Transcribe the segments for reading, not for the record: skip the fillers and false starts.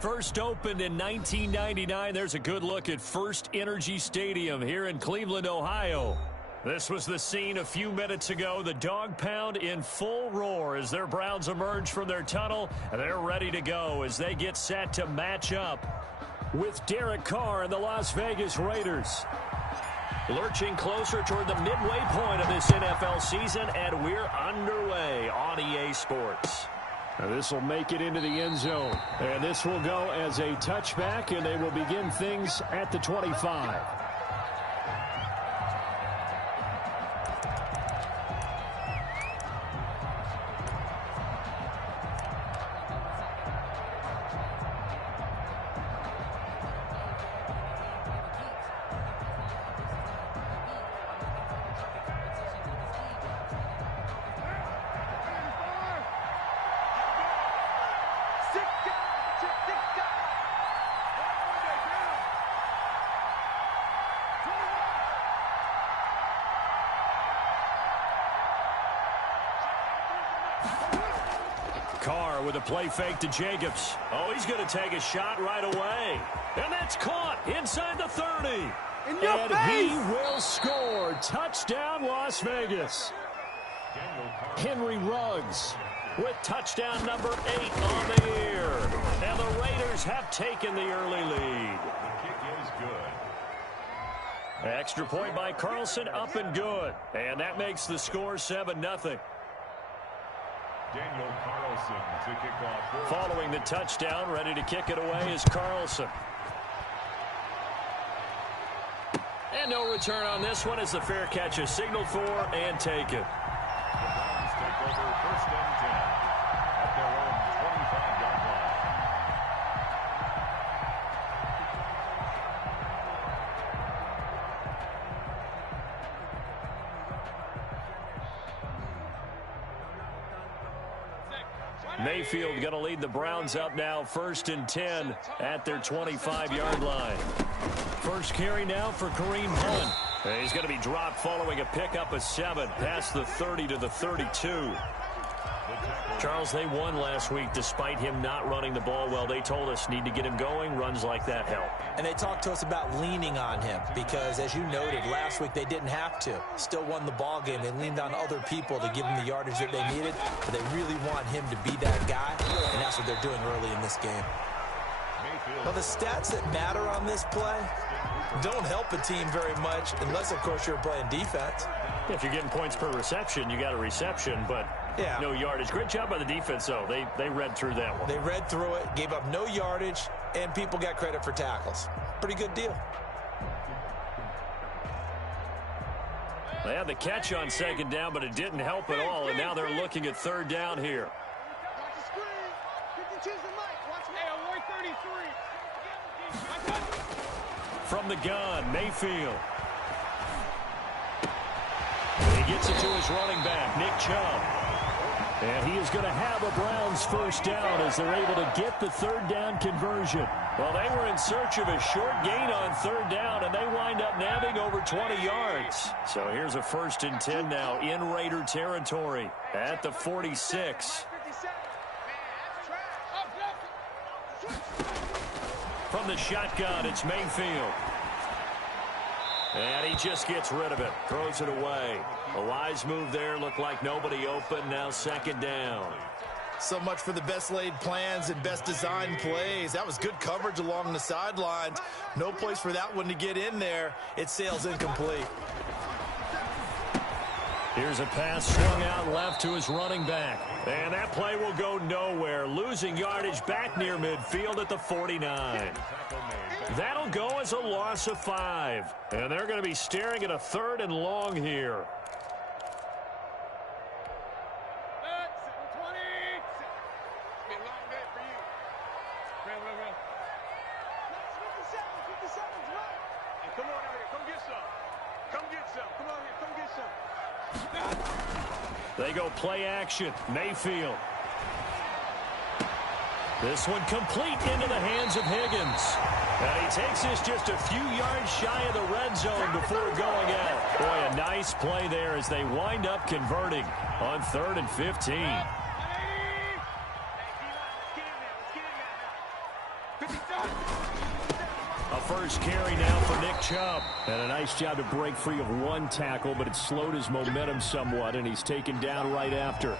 First opened in 1999. There's a good look at First Energy Stadium here in Cleveland, Ohio. This was the scene a few minutes ago. The Dog Pound in full roar as their Browns emerge from their tunnel. They're ready to go as they get set to match up with Derek Carr and the Las Vegas Raiders. Lurching closer toward the midway point of this NFL season, and we're underway on EA Sports. This will make it into the end zone. And this will go as a touchback, and they will begin things at the 25. Carr with a play fake to Jacobs. Oh, he's going to take a shot right away. And that's caught inside the 30. And he will score. Touchdown, Las Vegas. Henry Ruggs with touchdown number 8 on the year. And the Raiders have taken the early lead. The kick is good. Extra point by Carlson, up and good. And that makes the score 7-0. Daniel Carlson to kick off. Following the touchdown, ready to kick it away is Carlson. And no return on this one as the fair catch is signaled for and taken. The Browns take over first and 10 at their own 25-yard line. Mayfield going to lead the Browns up now, first and 10 at their 25-yard line. First carry now for Kareem Hunt. And he's going to be dropped following a pickup of 7 past the 30 to the 32. Charles, they won last week despite him not running the ball well. They told us need to get him going. Runs like that help. And they talked to us about leaning on him because, as you noted, last week they didn't have to. Still won the ball game. They leaned on other people to give him the yardage that they needed. But they really want him to be that guy, and that's what they're doing early in this game. Well, the stats that matter on this play don't help a team very much unless, of course, you're playing defense. If you're getting points per reception, you got a reception, but yeah, no yardage. Great job by the defense, though. They read through that one. They read through it, gave up no yardage, and people got credit for tackles. Pretty good deal. They had the catch on second down, but it didn't help at all, and now they're looking at third down here. From the gun, Mayfield. He gets it to his running back, Nick Chubb. And he is going to have a Browns first down as they're able to get the third down conversion. Well, they were in search of a short gain on third down, and they wind up nabbing over 20 yards. So here's a first and 10 now in Raider territory at the 46. From the shotgun, it's Mayfield. And he just gets rid of it, throws it away. A wise move there, looked like nobody open, now second down. So much for the best laid plans and best designed plays. That was good coverage along the sidelines. No place for that one to get in there. It sails incomplete. Here's a pass swung out left to his running back. And that play will go nowhere. Losing yardage back near midfield at the 49. That'll go as a loss of 5. And they're going to be staring at a third and long here. They go play action. Mayfield. This one complete into the hands of Higgins. And he takes this just a few yards shy of the red zone before going out. Boy, a nice play there as they wind up converting on 3rd and 15. A first carry now for Nick Chubb. And a nice job to break free of one tackle, but it slowed his momentum somewhat, and he's taken down right after.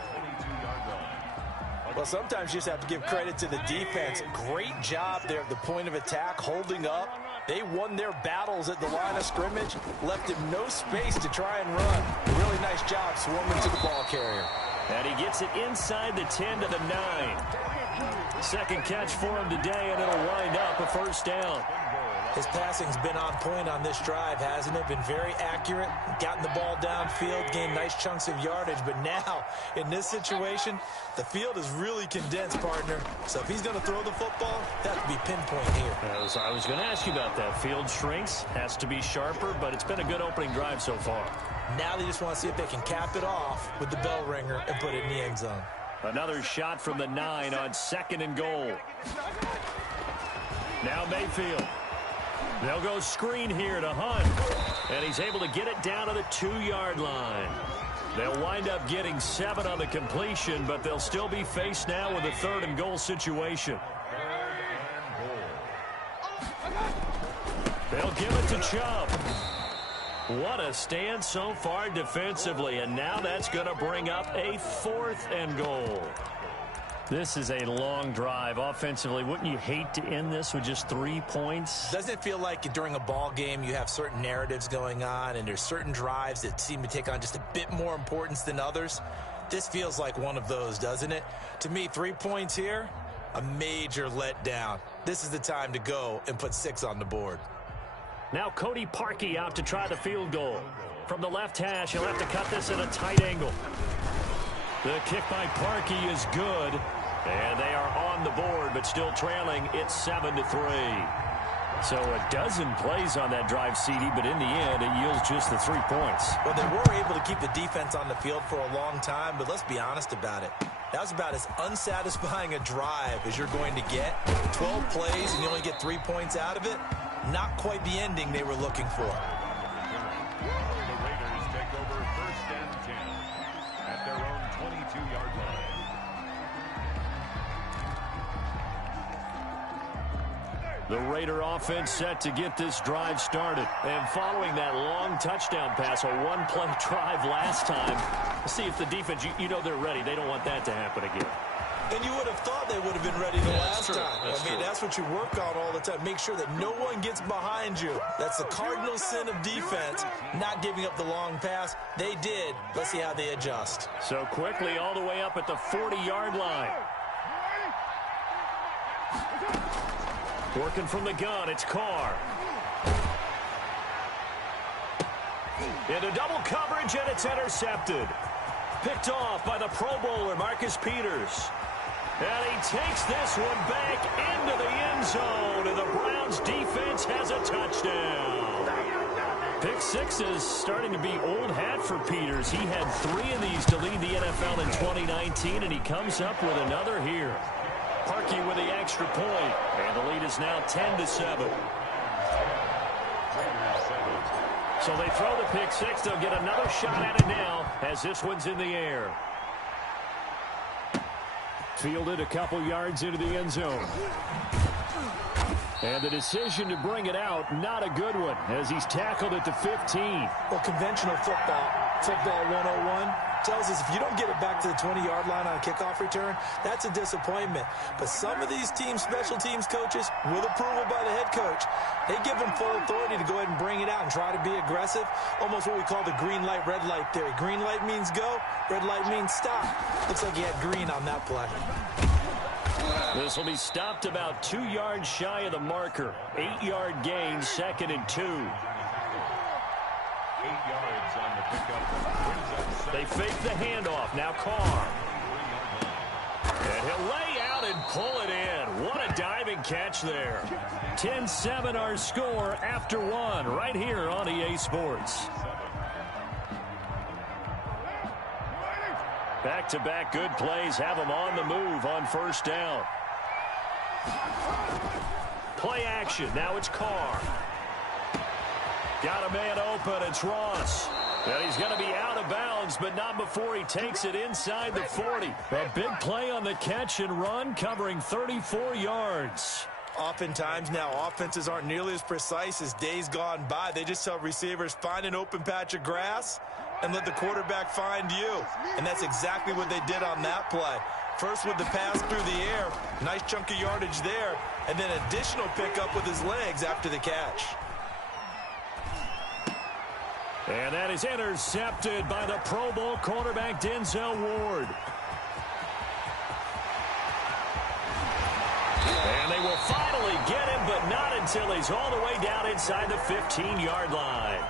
Well, sometimes you just have to give credit to the defense. Great job there at the point of attack, holding up. They won their battles at the line of scrimmage, left him no space to try and run. Really nice job swarming to the ball carrier. And he gets it inside the 10 to the 9. Second catch for him today, and it'll wind up a first down. His passing's been on point on this drive, hasn't it? Been very accurate, gotten the ball downfield, gained nice chunks of yardage. But now, in this situation, the field is really condensed, partner. So if he's going to throw the football, that would be pinpoint here. I was going to ask you about that. Field shrinks, has to be sharper, but it's been a good opening drive so far. Now they just want to see if they can cap it off with the bell ringer and put it in the end zone. Another shot from the 9 on 2nd and goal. Now Mayfield. They'll go screen here to Hunt. And he's able to get it down to the 2-yard line. They'll wind up getting 7 on the completion, but they'll still be faced now with a 3rd and goal situation. They'll give it to Chubb. What a stand so far defensively, and now that's going to bring up a 4th and goal. This is a long drive offensively. Wouldn't you hate to end this with just 3 points? Doesn't it feel like during a ball game you have certain narratives going on and there's certain drives that seem to take on just a bit more importance than others? This feels like one of those, doesn't it? To me, 3 points here, a major letdown. This is the time to go and put 6 on the board. Now Cody Parkey out to try the field goal. From the left hash, he'll have to cut this at a tight angle. The kick by Parkey is good. And they are on the board, but still trailing. It's 7-3. So a dozen plays on that drive, CD, but in the end, it yields just the 3 points. Well, they were able to keep the defense on the field for a long time, but let's be honest about it. That was about as unsatisfying a drive as you're going to get. 12 plays, and you only get 3 points out of it. Not quite the ending they were looking for. The Raiders take over 1st and 10 at their own 22-yard line. The Raider offense set to get this drive started. And following that long touchdown pass, a one-play drive last time, see if the defense, you know they're ready. They don't want that to happen again. And you would have thought they would have been ready the last time. That's what you work on all the time. Make sure that no one gets behind you. That's the cardinal sin of defense, not giving up the long pass. They did. Let's see how they adjust. So quickly all the way up at the 40-yard line. Working from the gun, it's Carr. Into double coverage, and it's intercepted. Picked off by the Pro Bowler, Marcus Peters. And he takes this one back into the end zone, and the Browns defense has a touchdown. Pick 6 is starting to be old hat for Peters. He had 3 of these to lead the NFL in 2019, and he comes up with another here. Parkey with the extra point, and the lead is now 10-7. So they throw the pick 6. They'll get another shot at it now as this one's in the air. Fielded a couple yards into the end zone. And the decision to bring it out, not a good one, as he's tackled at the 15. Well, conventional football 101, tells us if you don't get it back to the 20-yard line on a kickoff return, that's a disappointment. But some of these teams, special teams coaches, with approval by the head coach, they give them full authority to go ahead and bring it out and try to be aggressive. Almost what we call the green light, red light theory. Green light means go, red light means stop. Looks like he had green on that play. This will be stopped about 2 yards shy of the marker. 8-yard gain, 2nd and 2. 8 yards on the pickup. They fake the handoff. Now Carr. And he'll lay out and pull it in. What a diving catch there. 10-7 our score after 1 right here on EA Sports. Back-to-back good plays have them on the move on first down. Play action. Now it's Carr. Got a man open. It's Ross. And he's going to be out of bounds, but not before he takes it inside the 40. A big play on the catch and run, covering 34 yards. Oftentimes now, offenses aren't nearly as precise as days gone by. They just tell receivers, find an open patch of grass and let the quarterback find you. And that's exactly what they did on that play. First with the pass through the air, nice chunk of yardage there, and then additional pickup with his legs after the catch. And that is intercepted by the Pro Bowl cornerback Denzel Ward. And they will finally get him, but not until he's all the way down inside the 15-yard line.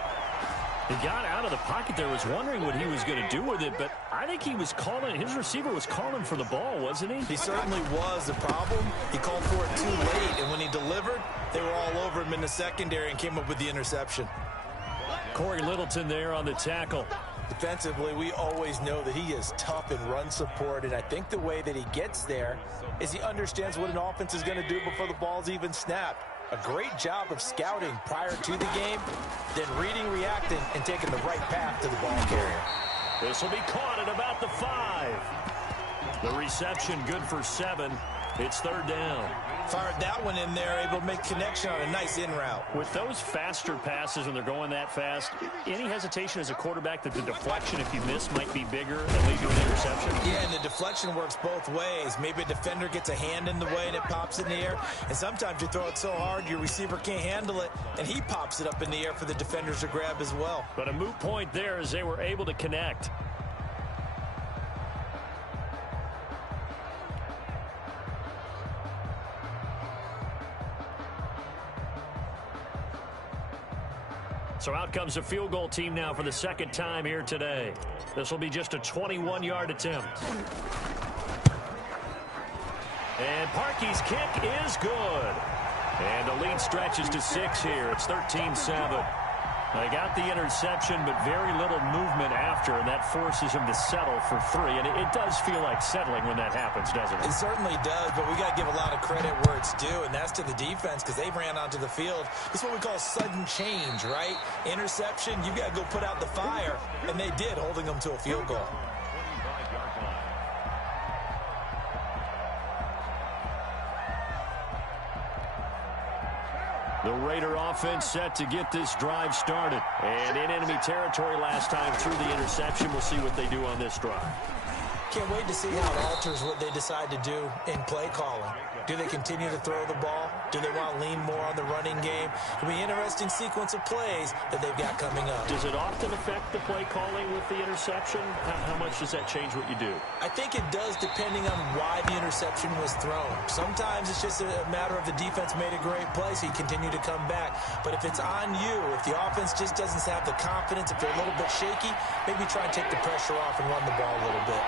He got out of the pocket there, was wondering what he was going to do with it, but I think he was calling, his receiver was calling for the ball, wasn't he? He certainly was. The problem, he called for it too late, and when he delivered, they were all over him in the secondary and came up with the interception. Corey Littleton there on the tackle. Defensively, we always know that he is tough in run support, and I think the way that he gets there is he understands what an offense is going to do before the ball's even snapped. A great job of scouting prior to the game, then reading, reacting, and taking the right path to the ball carrier. This will be caught at about the 5. The reception good for 7. It's third down. Fired that one in there, able to make connection on a nice in route. With those faster passes when they're going that fast, any hesitation as a quarterback that the deflection, if you miss, might be bigger and lead to an interception? Yeah, and the deflection works both ways. Maybe a defender gets a hand in the way and it pops in the air, and sometimes you throw it so hard your receiver can't handle it, and he pops it up in the air for the defenders to grab as well. But a moot point there as they were able to connect. So out comes a field goal team now for the second time here today. This will be just a 21-yard attempt. And Parkey's kick is good. And the lead stretches to 6 here. It's 13-7. They got the interception, but very little movement after, and that forces him to settle for 3. And it does feel like settling when that happens, doesn't it? It certainly does, but we got to give a lot of credit where it's due, and that's to the defense because they ran onto the field. This is what we call sudden change, right? Interception, you got to go put out the fire, and they did, holding them to a field goal. The Raider offense set to get this drive started. And in enemy territory last time through the interception. We'll see what they do on this drive. Can't wait to see how it alters what they decide to do in play calling. Do they continue to throw the ball? Do they want to lean more on the running game? It'll be an interesting sequence of plays that they've got coming up. Does it often affect the play calling with the interception? How much does that change what you do? I think it does depending on why the interception was thrown. Sometimes it's just a matter of the defense made a great play, so you continue to come back. But if it's on you, if the offense just doesn't have the confidence, if they're a little bit shaky, maybe try and take the pressure off and run the ball a little bit.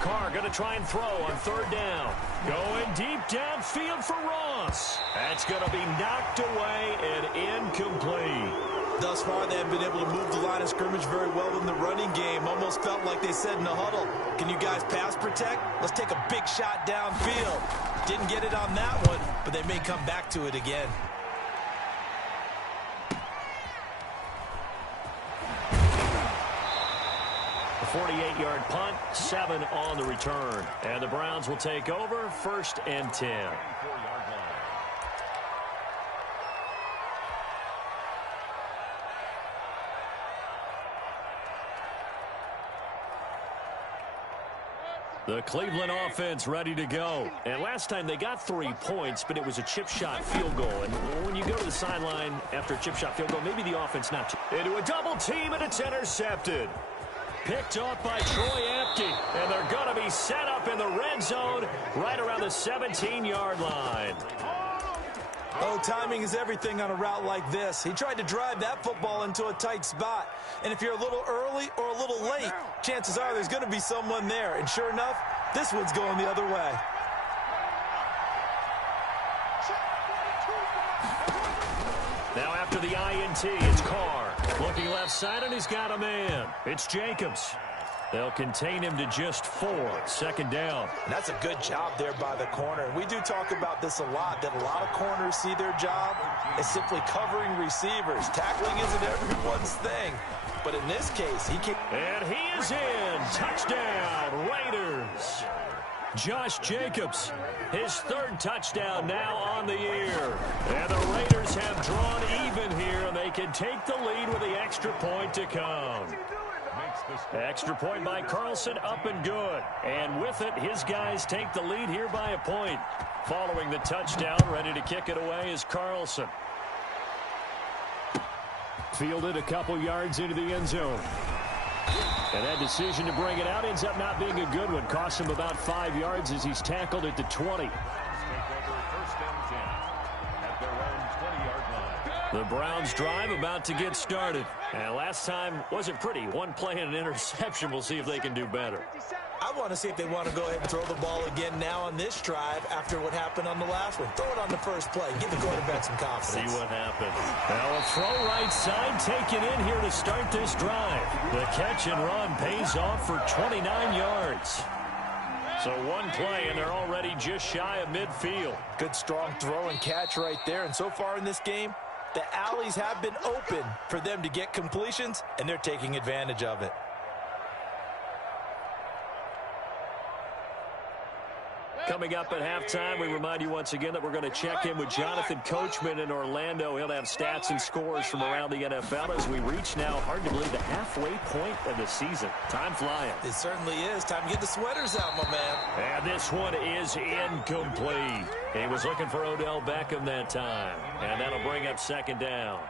Carr going to try and throw on third down. Going deep downfield for Ross. That's going to be knocked away and incomplete. Thus far, they have been able to move the line of scrimmage very well in the running game. Almost felt like they said in the huddle, can you guys pass protect? Let's take a big shot downfield. Didn't get it on that one, but they may come back to it again. A 48-yard punt, 7 on the return. And the Browns will take over, 1st and 10. The Cleveland offense ready to go. And last time they got 3 points, but it was a chip shot field goal. And when you go to the sideline after a chip shot field goal, maybe the offense not too. Into a double team, and it's intercepted. Picked off by Troy Apke, and they're going to be set up in the red zone right around the 17-yard line. Oh, timing is everything on a route like this. He tried to drive that football into a tight spot. And if you're a little early or a little late, chances are there's going to be someone there. And sure enough, this one's going the other way. Now after the INT, it's Carr. Looking left side, and he's got a man. It's Jacobs. They'll contain him to just 4. 2nd down. And that's a good job there by the corner. We do talk about this a lot, that a lot of corners see their job as simply covering receivers. Tackling isn't everyone's thing. But in this case, he can. And he is in. Touchdown, Raiders. Josh Jacobs, his third touchdown now on the year. And the Raiders have drawn even here, and they can take the lead with the extra point to come. Extra point by Carlson, up and good. And with it, his guys take the lead here by a point. Following the touchdown, ready to kick it away is Carlson. Fielded a couple yards into the end zone. And that decision to bring it out ends up not being a good one. Costs him about 5 yards as he's tackled at the 20. The Browns drive about to get started. And last time wasn't pretty. One play and an interception. We'll see if they can do better. I want to see if they want to go ahead and throw the ball again now on this drive after what happened on the last one. Throw it on the first play. Give the quarterback some confidence. See what happens. Now a throw right side taken in here to start this drive. The catch and run pays off for 29 yards. So one play, and they're already just shy of midfield. Good strong throw and catch right there. And so far in this game, the alleys have been open for them to get completions, and they're taking advantage of it. Coming up at halftime, we remind you once again that we're going to check in with Jonathan Coachman in Orlando. He'll have stats and scores from around the NFL as we reach now, hard to believe, the halfway point of the season. Time flying. It certainly is. Time to get the sweaters out, my man. And this one is incomplete. He was looking for Odell Beckham that time. And that'll bring up second down.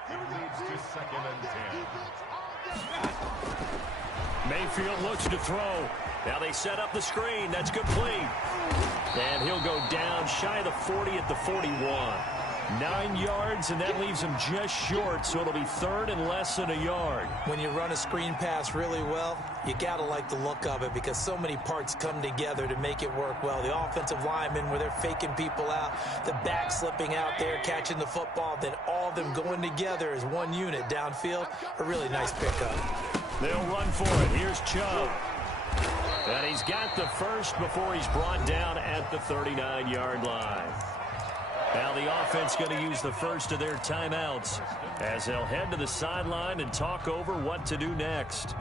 Mayfield looks to throw. Now they set up the screen. That's complete. And he'll go down shy of the 40 at the 41. 9 yards, and that leaves him just short, so it'll be third and less than a yard. When you run a screen pass really well, you got to like the look of it because so many parts come together to make it work well. The offensive linemen, where they're faking people out, the back slipping out there, catching the football, then all of them going together as one unit downfield. A really nice pickup. They'll run for it. Here's Chubb. And he's got the first before he's brought down at the 39-yard line. Now the offense going to use the first of their timeouts as they'll head to the sideline and talk over what to do next.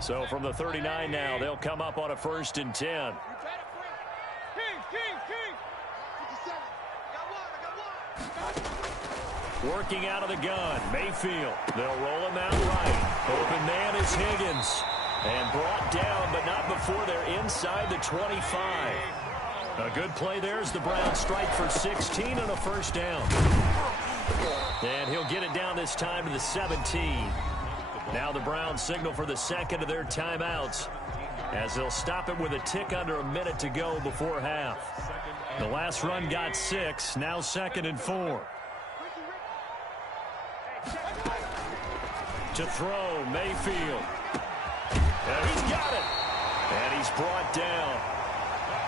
So from the 39 now, they'll come up on a 1st and 10. Working out of the gun, Mayfield. They'll roll him out right. Open man is Higgins. And brought down, but not before they're inside the 25. A good play there as the Browns strike for 16 on a first down. And he'll get it down this time to the 17. Now the Browns signal for the second of their timeouts as they'll stop it with a tick under a minute to go before half. The last run got 6, now 2nd and 4. To throw, Mayfield. And he's got it. And he's brought down.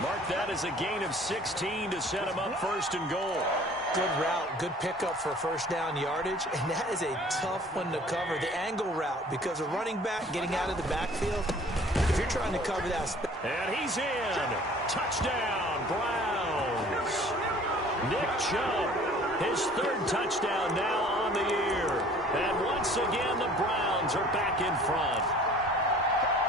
Mark that as a gain of 16 to set him up 1st and goal. Good route, good pickup for first down yardage, and that is a tough one to cover. The angle route, because a running back getting out of the backfield, if you're trying to cover that. And he's in. Touchdown, Browns. Nick Chubb, his 3rd touchdown now on the year. And once again, the Browns are back in front.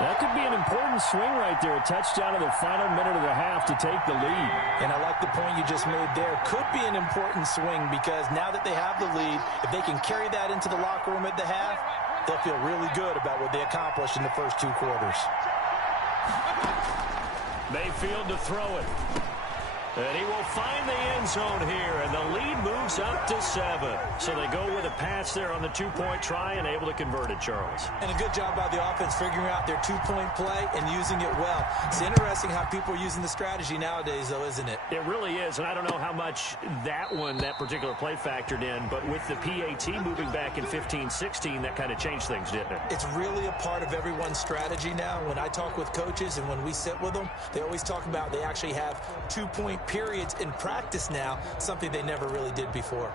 That could be an important swing right there. A touchdown in the final minute of the half to take the lead. And I like the point you just made there. Could be an important swing because now that they have the lead, if they can carry that into the locker room at the half, they'll feel really good about what they accomplished in the first 2 quarters. Mayfield to throw it. And he will find the end zone here, and the lead moves up to 7. So they go with a pass there on the 2-point try and able to convert it, Charles. And a good job by the offense figuring out their 2-point play and using it well. It's interesting how people are using the strategy nowadays, though, isn't it? It really is, and I don't know how much that particular play factored in, but with the PAT moving back in 15-16, that kind of changed things, didn't it? It's really a part of everyone's strategy now. When I talk with coaches and when we sit with them, they always talk about they actually have 2-point periods in practice now, something they never really did before.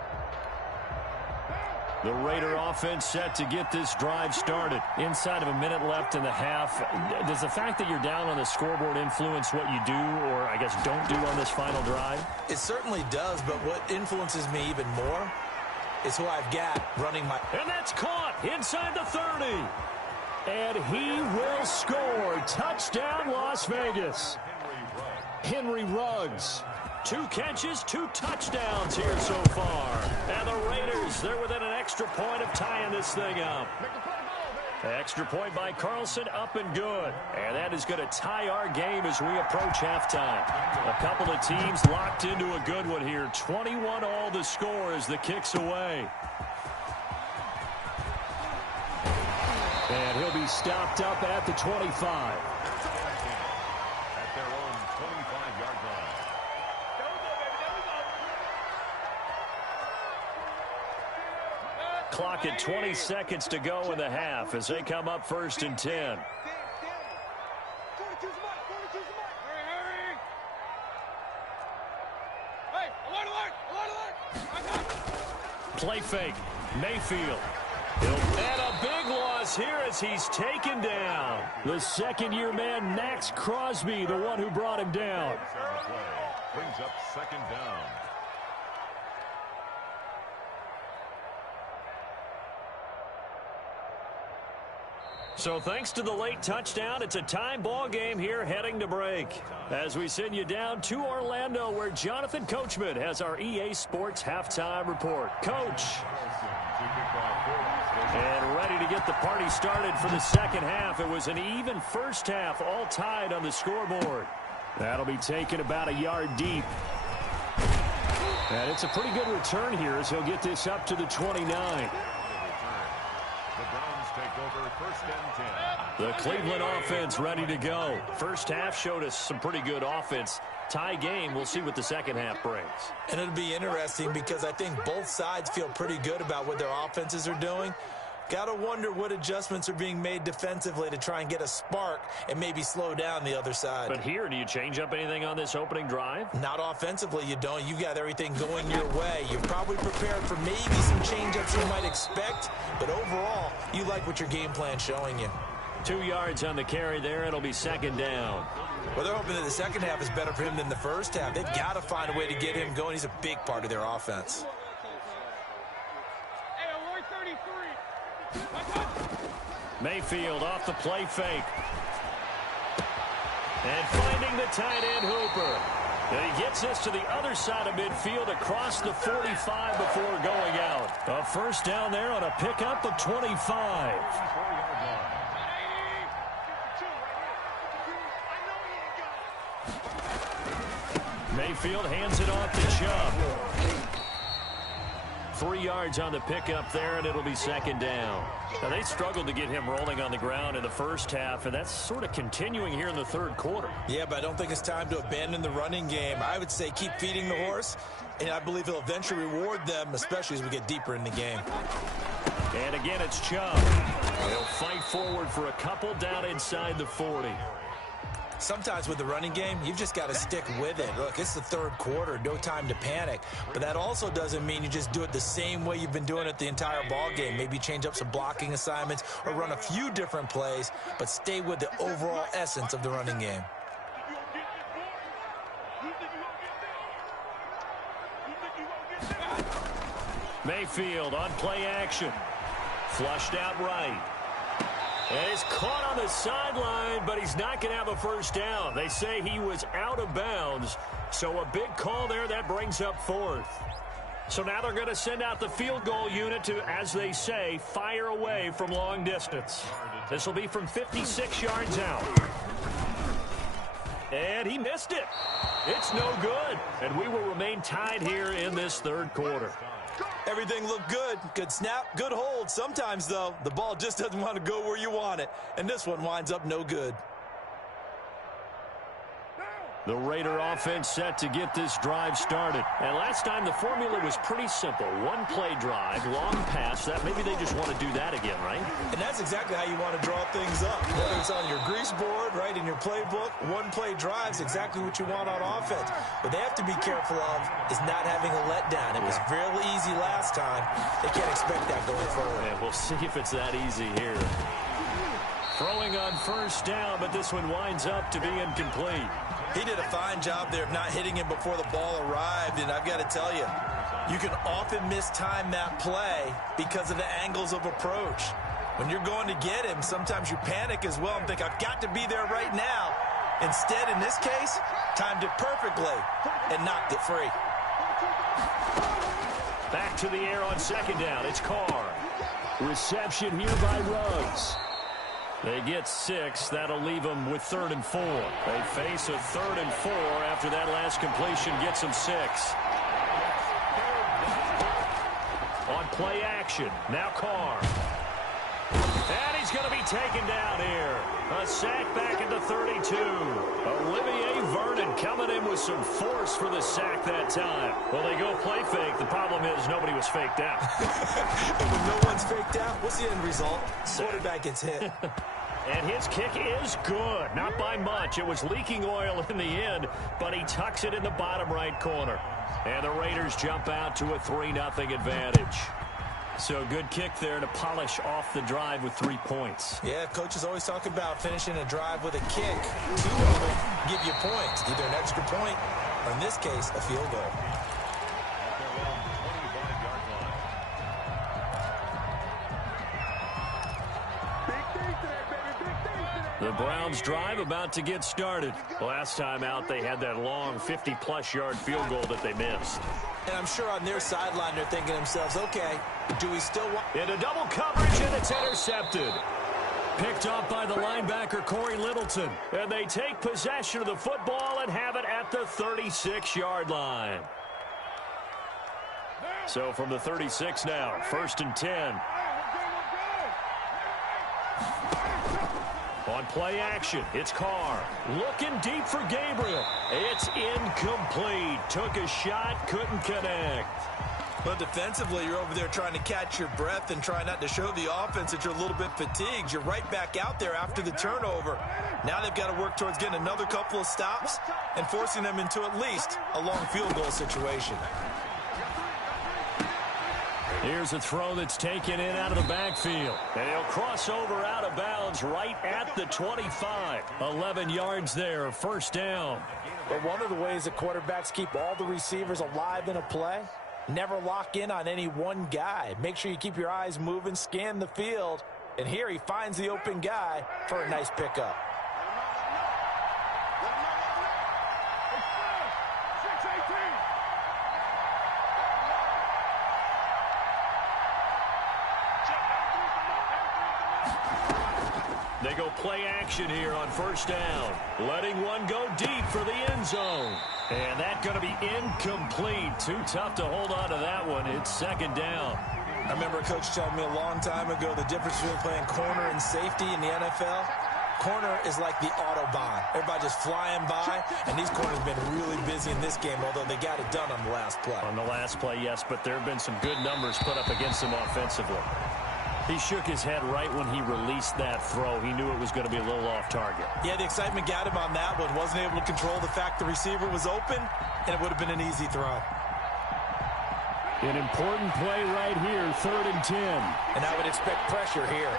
The Raider offense set to get this drive started. Inside of a minute left in the half. Does the fact that you're down on the scoreboard influence what you do, or I guess don't do on this final drive? It certainly does, but what influences me even more is who I've got running my... And that's caught inside the 30. And he will score. Touchdown, Las Vegas. Henry Ruggs. 2 catches, 2 touchdowns here so far. And the Raiders, they're within an extra point of tying this thing up. Extra point by Carlson, up and good. And that is going to tie our game as we approach halftime. A couple of teams locked into a good one here. 21-all the score as the kick's away. And he'll be stopped up at the 25. At their own 25-yard line. Clock at 20 seconds to go in the half as they come up 1st and 10. Play fake. Mayfield. And a big loss here as he's taken down. The second-year man, Max Crosby, the one who brought him down. Brings up 2nd down. So thanks to the late touchdown, it's a time ball game here heading to break. As we send you down to Orlando, where Jonathan Coachman has our EA Sports halftime report. Coach. And ready to get the party started for the second half. It was an even first half, all tied on the scoreboard. That'll be taken about a yard deep. And it's a pretty good return here as he'll get this up to the 29. The Browns take over 1st and 10. The Cleveland offense ready to go. First half showed us some pretty good offense. Tie game. We'll see what the second half brings. And it'll be interesting because I think both sides feel pretty good about what their offenses are doing. Got to wonder what adjustments are being made defensively to try and get a spark and maybe slow down the other side. But here, do you change up anything on this opening drive? Not offensively, you don't. You got everything going your way. You're probably prepared for maybe some change-ups you might expect, but overall, you like what your game plan's showing you. 2 yards on the carry there. It'll be 2nd down. Well, they're hoping that the second half is better for him than the first half. They've got to find a way to get him going. He's a big part of their offense. Mayfield off the play fake. And finding the tight end Hooper. And he gets us to the other side of midfield across the 45 before going out. A first down there on a pickup of 25. Mayfield hands it off to Chubb. 3 yards on the pickup there, and it'll be 2nd down. Now, they struggled to get him rolling on the ground in the first half, and that's sort of continuing here in the third quarter. Yeah, but I don't think it's time to abandon the running game. I would say keep feeding the horse, and I believe he'll eventually reward them, especially as we get deeper in the game. And again, it's Chubb. He'll fight forward for a couple down inside the 40. Sometimes with the running game, you've just got to stick with it. Look, it's the third quarter, no time to panic. But that also doesn't mean you just do it the same way you've been doing it the entire ball game. Maybe change up some blocking assignments or run a few different plays, but stay with the overall essence of the running game. Mayfield on play action. Flushed out right. And he's caught on the sideline, but he's not going to have a first down. They say he was out of bounds. So a big call there. That brings up 4th. So now they're going to send out the field goal unit to, as they say, fire away from long distance. This will be from 56 yards out. And he missed it. It's no good. And we will remain tied here in this third quarter. Everything looked good. Good snap, good hold. Sometimes, though, the ball just doesn't want to go where you want it. And this one winds up no good. The Raider offense set to get this drive started. And last time the formula was pretty simple. One play drive, long pass. That maybe they just want to do that again, right? And that's exactly how you want to draw things up. Whether it's on your grease board, right, in your playbook, one play drive is exactly what you want on offense. But they have to be careful of is not having a letdown. It was fairly easy last time. They can't expect that going forward. And we'll see if it's that easy here. Throwing on first down, but this one winds up to be incomplete. He did a fine job there of not hitting him before the ball arrived, and I've got to tell you, you can often mistime that play because of the angles of approach. When you're going to get him, sometimes you panic as well and think, I've got to be there right now. Instead, in this case, timed it perfectly and knocked it free. Back to the air on second down. It's Carr. Reception here by Ruggs. They get 6. That'll leave them with 3rd and 4. They face a 3rd and 4 after that last completion gets them 6. On play action, now Carr. And he's going to be taken down here. A sack back at the 32. Olivier Vernon coming in with some force for the sack that time. Well, they go play fake. The problem is nobody was faked out. And when no one's faked out, what's the end result? Quarterback gets hit. And his kick is good. Not by much. It was leaking oil in the end, but he tucks it in the bottom right corner. And the Raiders jump out to a 3-0 advantage. So good kick there to polish off the drive with 3 points. Yeah, coaches always talk about finishing a drive with a kick. 2 of them give you points, either an extra point or, in this case, a field goal. The Browns drive about to get started. Last time out, they had that long 50-plus yard field goal that they missed. And I'm sure on their sideline, they're thinking to themselves, okay, do we still want... Into double coverage, and it's intercepted. Picked up by the linebacker, Corey Littleton. And they take possession of the football and have it at the 36-yard line. So from the 36 now, 1st and 10. On play action, it's Carr. Looking deep for Gabriel. It's incomplete. Took a shot, couldn't connect. But defensively, you're over there trying to catch your breath and try not to show the offense that you're a little bit fatigued. You're right back out there after the turnover. Now they've got to work towards getting another couple of stops and forcing them into at least a long field goal situation. Here's a throw that's taken in out of the backfield. And he'll cross over out of bounds right at the 25. 11 yards there, 1st down. But one of the ways that quarterbacks keep all the receivers alive in a play, never lock in on any one guy. Make sure you keep your eyes moving, scan the field. And here he finds the open guy for a nice pickup. They go play action here on 1st down. Letting one go deep for the end zone. And that's going to be incomplete. Too tough to hold on to that one. It's 2nd down. I remember a coach telling me a long time ago the difference between playing corner and safety in the NFL. Corner is like the Autobahn. Everybody just flying by, and these corners have been really busy in this game, although they got it done on the last play. On the last play, yes, but there have been some good numbers put up against him offensively. He shook his head right when he released that throw. He knew it was going to be a little off target. Yeah, the excitement got him on that one. Wasn't able to control the fact the receiver was open, and it would have been an easy throw. An important play right here, 3rd and 10. And I would expect pressure here.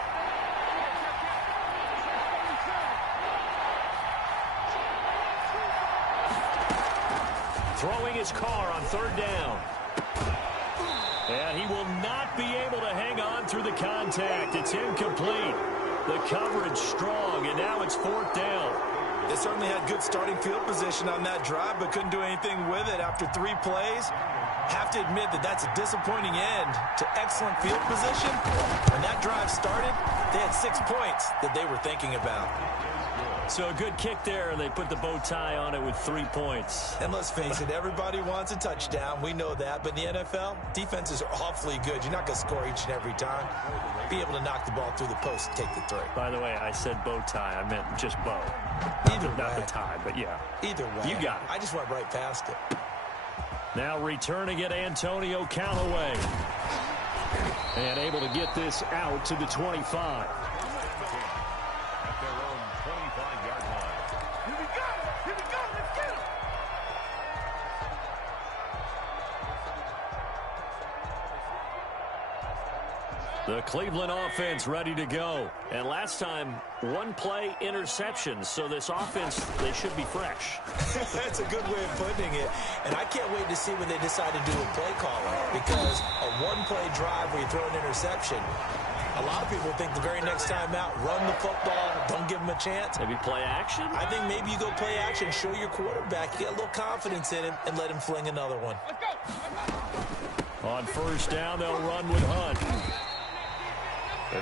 Throwing his Carr on 3rd down. And he will not be able to hang on through the contact. It's incomplete. The coverage strong, and now it's 4th down. They certainly had good starting field position on that drive, but couldn't do anything with it after 3 plays. Have to admit that that's a disappointing end to excellent field position. When that drive started, they had 6 points that they were thinking about. So a good kick there, and they put the bow tie on it with 3 points. And let's face it, everybody wants a touchdown. We know that. But in the NFL, defenses are awfully good. You're not going to score each and every time. Be able to knock the ball through the post and take the 3. By the way, I said bow tie. I meant just bow. Either way. Not the tie, but yeah. Either way. You got it. I just went right past it. Now returning it, Antonio Callaway. And able to get this out to the 25. The Cleveland offense ready to go. And last time, 1 play interception. So this offense, they should be fresh. That's a good way of putting it. And I can't wait to see when they decide to do a play calling. Because a 1-play drive where you throw an interception, A lot of people think the very next time out, run the football, don't give him a chance. Maybe play action? I think maybe you go play action, show your quarterback, you get a little confidence in him, and let him fling another one. On first down, they'll run with Hunt.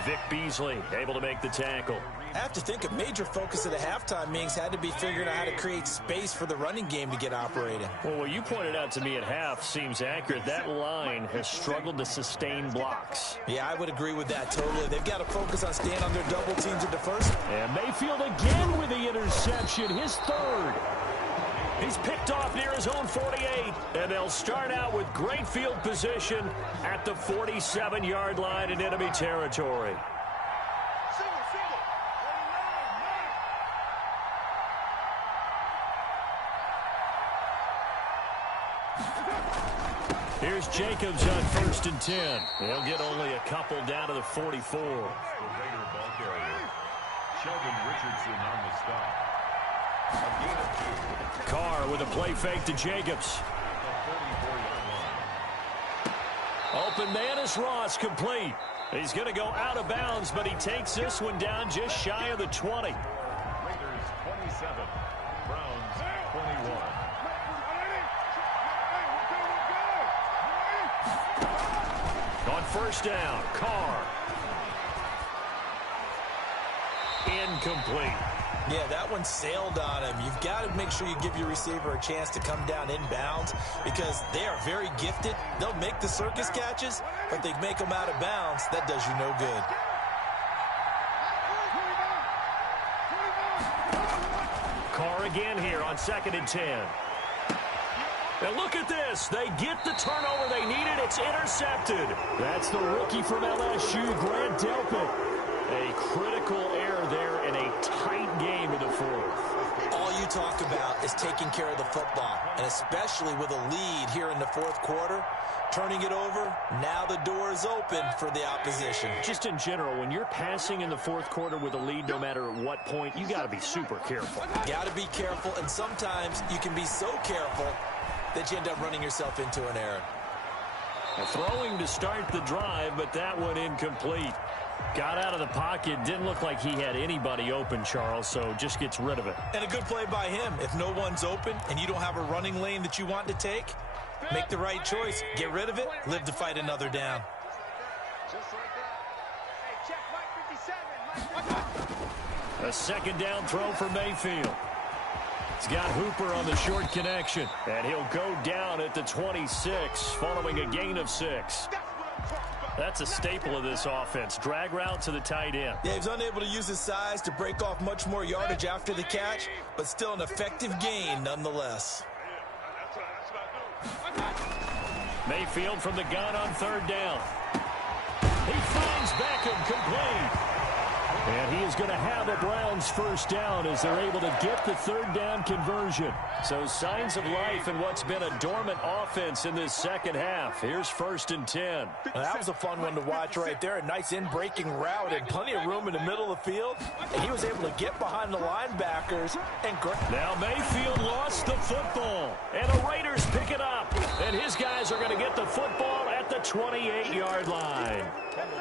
Vic Beasley able to make the tackle. I have to think a major focus of the halftime meetings had to be figuring out how to create space for the running game to get operating. Well, what you pointed out to me at half seems accurate. That line has struggled to sustain blocks. Yeah, I would agree with that totally. They've got to focus on staying on their double teams at the first. And Mayfield again with the interception, his third. He's picked off near his own 48, and they'll start out with great field position at the 47-yard line in enemy territory. Here's Jacobs on 1st and 10. They'll get only a couple down to the 44. The Raider ball carrier, Sheldon Richardson on the stop. A gain of 2. Carr with a play fake to Jacobs. Open man is Ross, complete. He's going to go out of bounds, but he takes this one down just shy of the 20. Raiders 27, Browns 21. On first down, Carr. Incomplete. Yeah, that one sailed on him. You've got to make sure you give your receiver a chance to come down inbounds because they are very gifted. They'll make the circus catches, but they make them out of bounds. That does you no good. Carr again here on 2nd and 10. And look at this. They get the turnover they needed. It's intercepted. That's the rookie from LSU, Grant Delpit. A critical error there in a tight game in the 4th. All you talk about is taking care of the football, and especially with a lead here in the 4th quarter, turning it over, now the door is open for the opposition. Just in general, when you're passing in the 4th quarter with a lead, no matter at what point, you got to be super careful. Got to be careful, and sometimes you can be so careful that you end up running yourself into an error. Throwing to start the drive, but that one incomplete. Got out of the pocket. Didn't look like he had anybody open, Charles, so just gets rid of it. And a good play by him. If no one's open and you don't have a running lane that you want to take, make the right choice. Get rid of it. Live to fight another down. A 2nd down throw for Mayfield. He's got Hooper on the short connection, and he'll go down at the 26 following a gain of 6. That's a staple of this offense. Drag route to the tight end. Yeah, he's unable to use his size to break off much more yardage after the catch, but still an effective gain nonetheless. Mayfield from the gun on 3rd down. He finds Beckham complete. And he is going to have a Browns first down as they're able to get the 3rd down conversion. So signs of life in what's been a dormant offense in this 2nd half. Here's 1st and 10. Well, that was a fun one to watch right there. A nice in-breaking route and plenty of room in the middle of the field. And he was able to get behind the linebackers. And now Mayfield lost the football. And the Raiders pick it up. And his guys are going to get the football at the 28-yard line.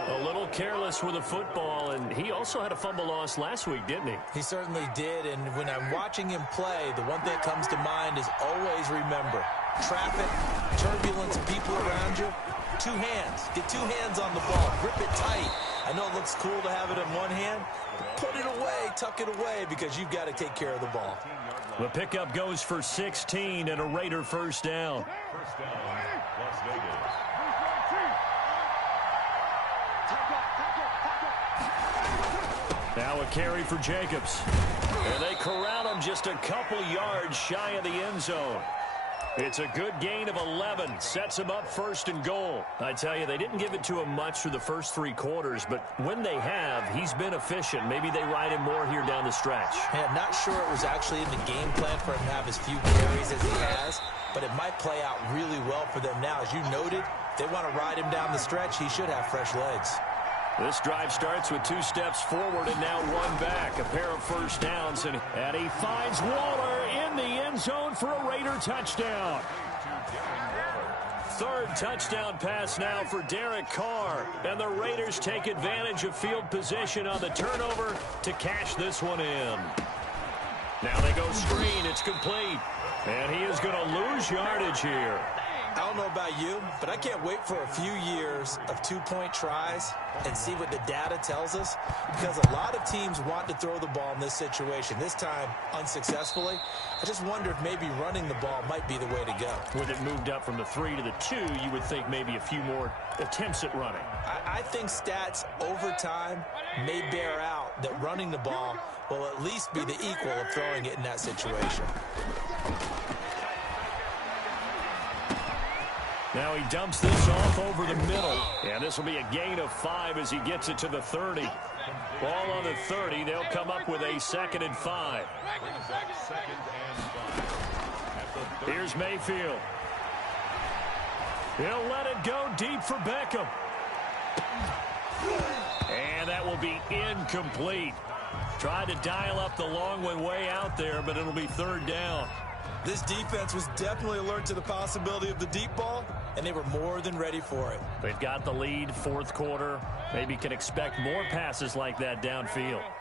A little careless with the football, and he also had a fumble loss last week, didn't he? He certainly did, and when I'm watching him play, the one thing that comes to mind is always remember, traffic, turbulence, people around you, 2 hands. Get 2 hands on the ball. Grip it tight. I know it looks cool to have it in one hand, but put it away, tuck it away, because you've got to take care of the ball. The pickup goes for 16 and a Raider first down. First down, Las Vegas. Now a carry for Jacobs. And they corral him just a couple yards shy of the end zone. It's a good gain of 11. Sets him up 1st and goal. I tell you, they didn't give it to him much through the first 3 quarters, but when they have, he's been efficient. Maybe they ride him more here down the stretch. Hey, I'm not sure it was actually in the game plan for him to have as few carries as he has, but it might play out really well for them now. As you noted, if they want to ride him down the stretch, he should have fresh legs. This drive starts with 2 steps forward and now 1 back. A pair of first downs, and he finds Waller in the end zone for a Raider touchdown. third touchdown pass now for Derek Carr. And the Raiders take advantage of field position on the turnover to cash this one in. Now they go screen. It's complete. And he is going to lose yardage here. I don't know about you, but I can't wait for a few years of two-point tries and see what the data tells us, because a lot of teams want to throw the ball in this situation, this time unsuccessfully. I just wonder if maybe running the ball might be the way to go. With it moved up from the 3 to the 2, you would think maybe a few more attempts at running. I think stats over time may bear out that running the ball will at least be the equal of throwing it in that situation. Now he dumps this off over the middle. And this will be a gain of 5 as he gets it to the 30. Ball on the 30. They'll come up with a 2nd and 5. Here's Mayfield. He'll let it go deep for Beckham. And that will be incomplete. Tried to dial up the long one way out there, but it'll be 3rd down. This defense was definitely alert to the possibility of the deep ball, and they were more than ready for it. They've got the lead, 4th quarter. Maybe can expect more passes like that downfield. Hey,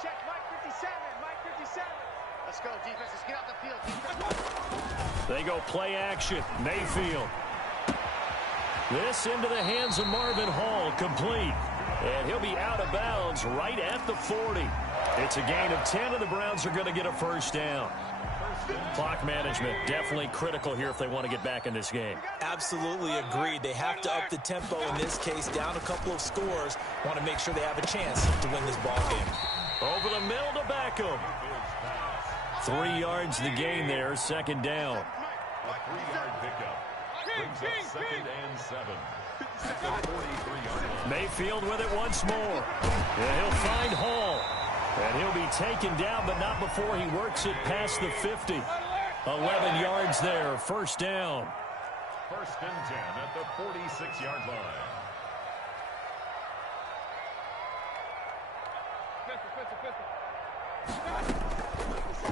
check Mike 57, Mike 57. Let's go, defense. Let's get out the field, defense. They go play action. Mayfield. This into the hands of Marvin Hall, complete. And he'll be out of bounds right at the 40. It's a gain of 10, and the Browns are going to get a 1st down. Clock management definitely critical here if they want to get back in this game. Absolutely agreed. They have to up the tempo in this case, down a couple of scores. Want to make sure they have a chance to win this ball game. Over the middle to Beckham. 3 yards the gain there, 2nd down. A 3-yard pickup brings up 2nd and 7 at the 43-yard line. Mayfield with it once more. And he'll find Hall. And he'll be taken down, but not before he works it past the 50. 11 yards there, 1st down. 1st and 10 at the 46-yard line.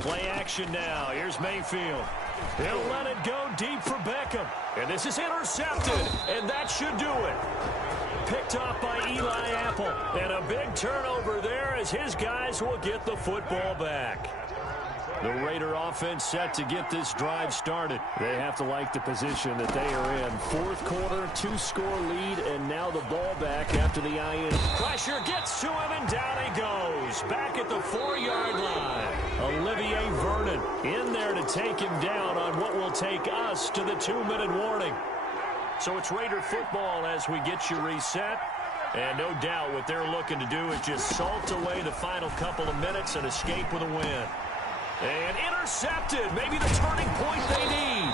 Play action now. Here's Mayfield. He'll let it go deep for Beckham. And this is intercepted, and that should do it. Picked off by Eli Apple. And a big turnover there as his guys will get the football back. The Raider offense set to get this drive started. They have to like the position that they are in. 4th quarter, 2-score lead, and now the ball back after the IN. Pressure gets to him, and down he goes. Back at the 4-yard line. Olivier Vernon in there to take him down on what will take us to the 2-minute warning. So it's Raider football as we get you reset. And no doubt what they're looking to do is just salt away the final couple of minutes and escape with a win. And intercepted. Maybe the turning point they need.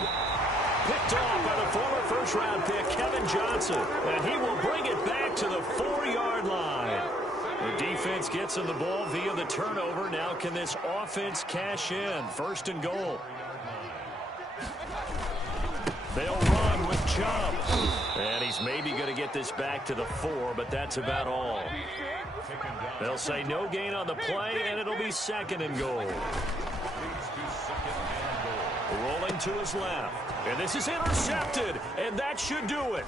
Picked off by the former first-round pick, Kevin Johnson. And he will bring it back to the 4-yard line. The defense gets in the ball via the turnover. Now can this offense cash in? 1st and goal. They'll run with Chubb. And he's maybe going to get this back to the 4, but that's about all. They'll say no gain on the play, and it'll be 2nd and goal. Rolling to his left. And this is intercepted, and that should do it.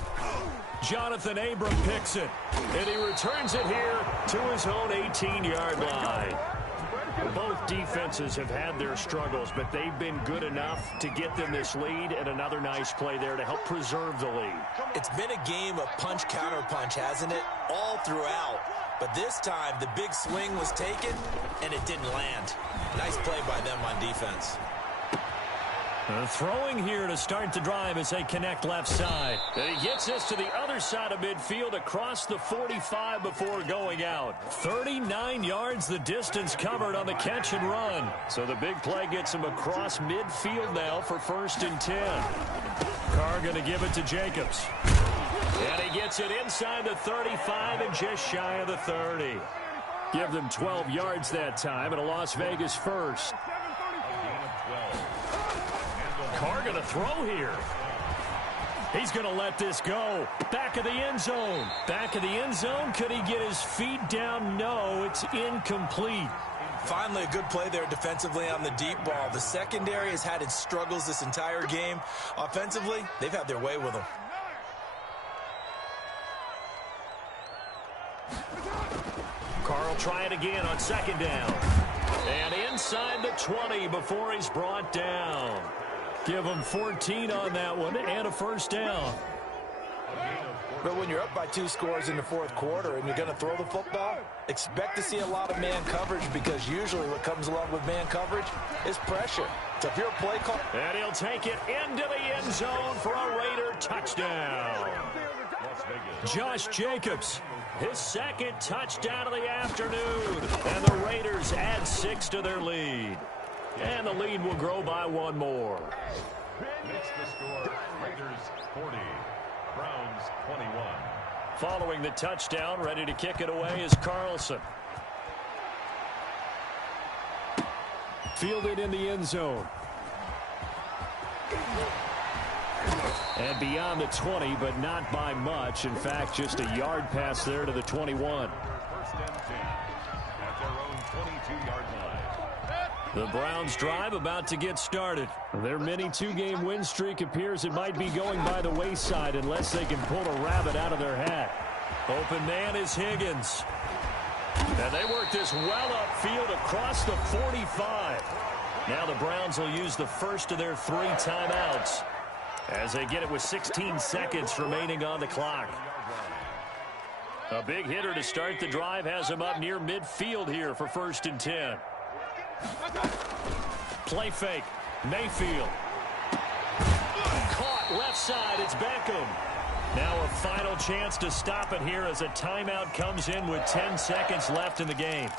Jonathan Abram picks it, and he returns it here to his own 18-yard line. Both defenses have had their struggles, but they've been good enough to get them this lead, and another nice play there to help preserve the lead. It's been a game of punch-counter-punch, hasn't it? All throughout. But this time, the big swing was taken, and it didn't land. Nice play by them on defense. Throwing here to start the drive as they connect left side. And he gets this to the other side of midfield across the 45 before going out. 39 yards the distance covered on the catch and run. So the big play gets him across midfield now for 1st and 10. Carr going to give it to Jacobs. And he gets it inside the 35 and just shy of the 30. Give them 12 yards that time and a Las Vegas 1st. Carr going to throw here. He's going to let this go. Back of the end zone. Back of the end zone. Could he get his feet down? No, it's incomplete. Finally, a good play there defensively on the deep ball. The secondary has had its struggles this entire game. Offensively, they've had their way with them. Carl try it again on second down. And inside the 20 before he's brought down. Give him 14 on that one and a first down. But when you're up by 2 scores in the fourth quarter and you're going to throw the football, expect to see a lot of man coverage, because usually what comes along with man coverage is pressure. So if you're a play call... And he'll take it into the end zone for a Raider touchdown. Josh Jacobs, his second touchdown of the afternoon. And the Raiders add 6 to their lead. And the lead will grow by 1 more. Makes the score Raiders 40, Browns 21. Following the touchdown, ready to kick it away is Carlson. Fielded in the end zone. And beyond the 20, but not by much. In fact, just a yard pass there to the 21. First and 10 at their own 22-yard line. The Browns drive about to get started. Their mini 2-game win streak appears it might be going by the wayside unless they can pull a rabbit out of their hat. Open man is Higgins. And they work this well upfield across the 45. Now the Browns will use the first of their 3 timeouts as they get it with 16 seconds remaining on the clock. A big hitter to start the drive has him up near midfield here for 1st and 10. Play fake. Mayfield. Caught left side. It's Beckham. Now a final chance to stop it here as a timeout comes in with 10 seconds left in the game.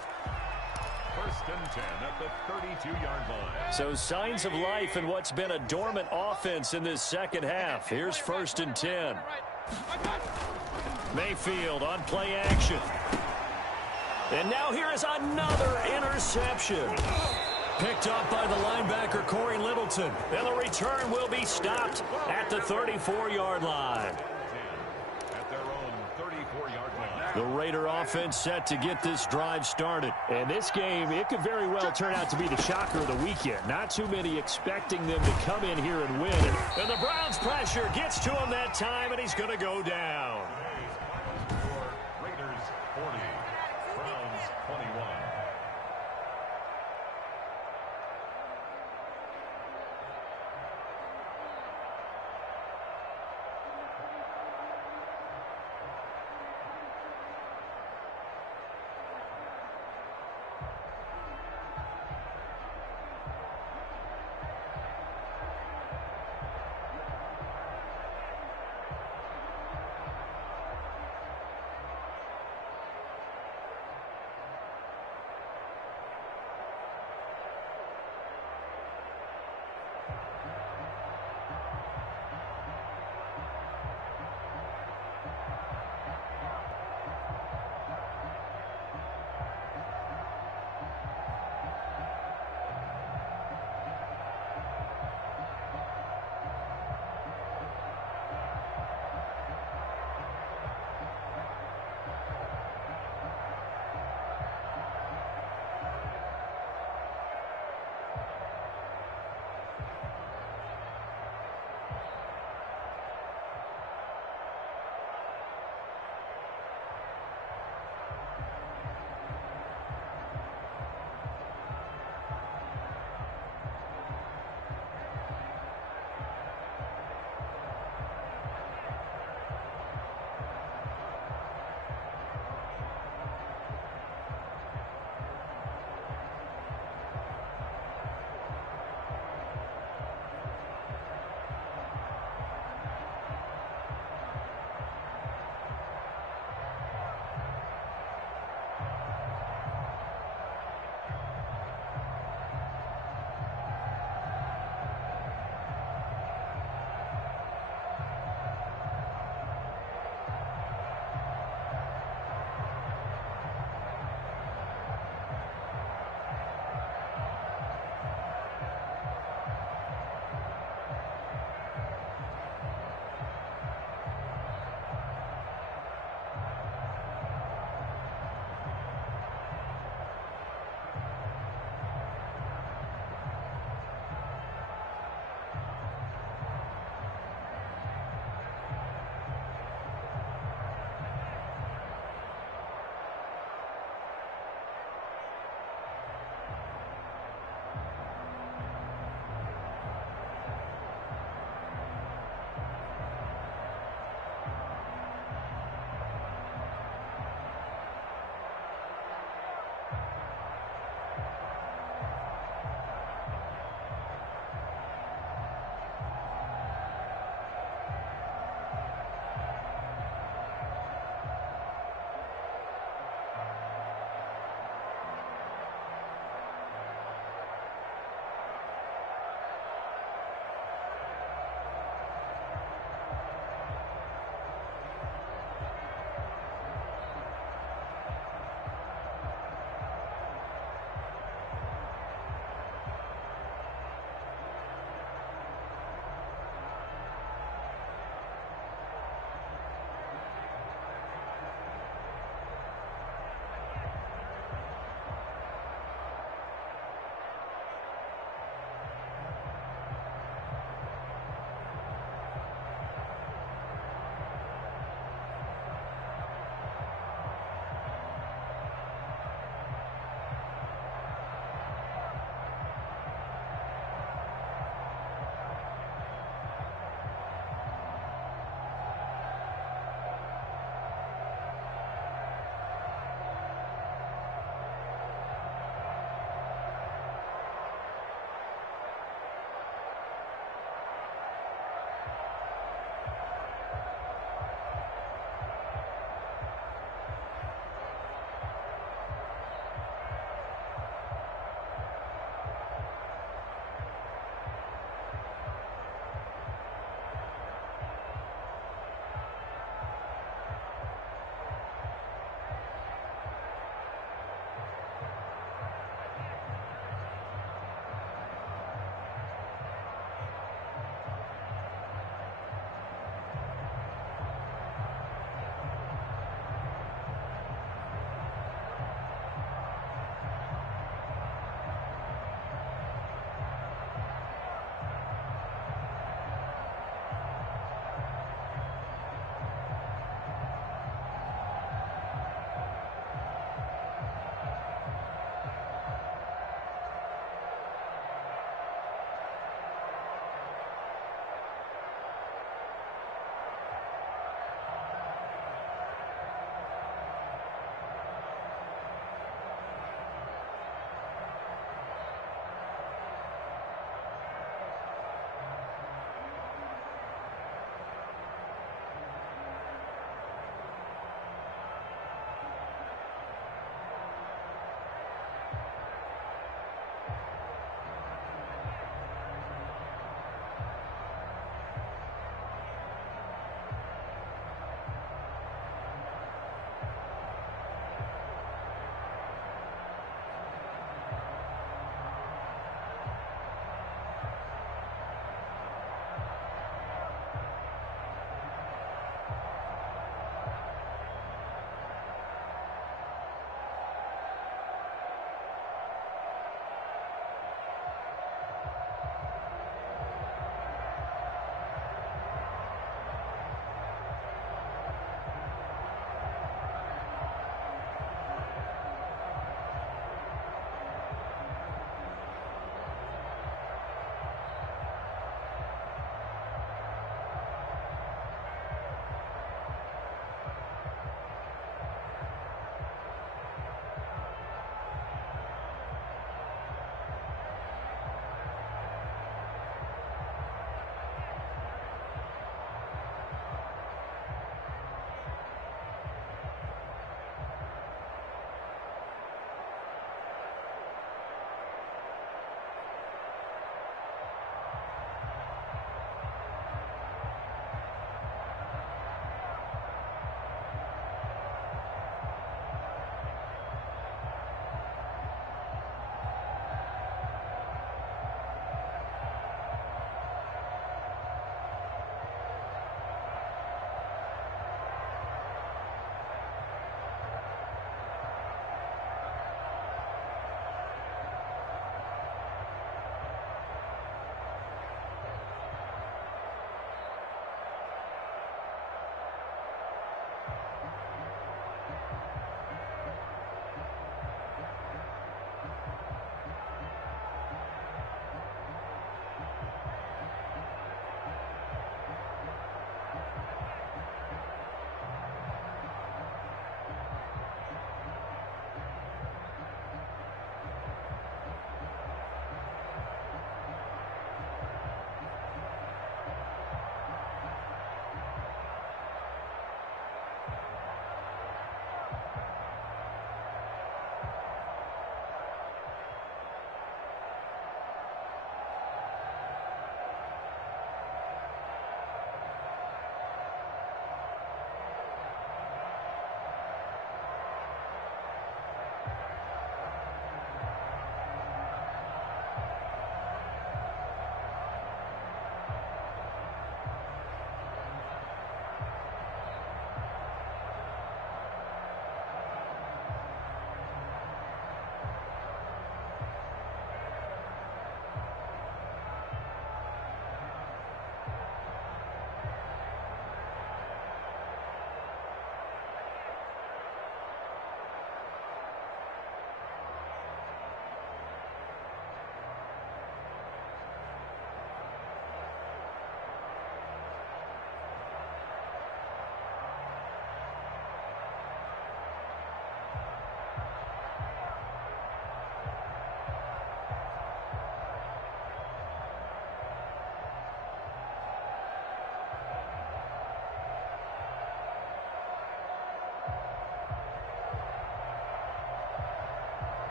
1st and 10 at the 32-yard line. So signs of life in what's been a dormant offense in this second half. Here's 1st and 10. Mayfield on play action. And now here is another interception. Picked up by the linebacker, Corey Littleton. And the return will be stopped at the 34-yard line. At their own 34-yard line. The Raider offense set to get this drive started. And this game, it could very well turn out to be the shocker of the weekend. Not too many expecting them to come in here and win. And the Browns pressure gets to him that time, and he's going to go down. Raiders 40, Browns 21.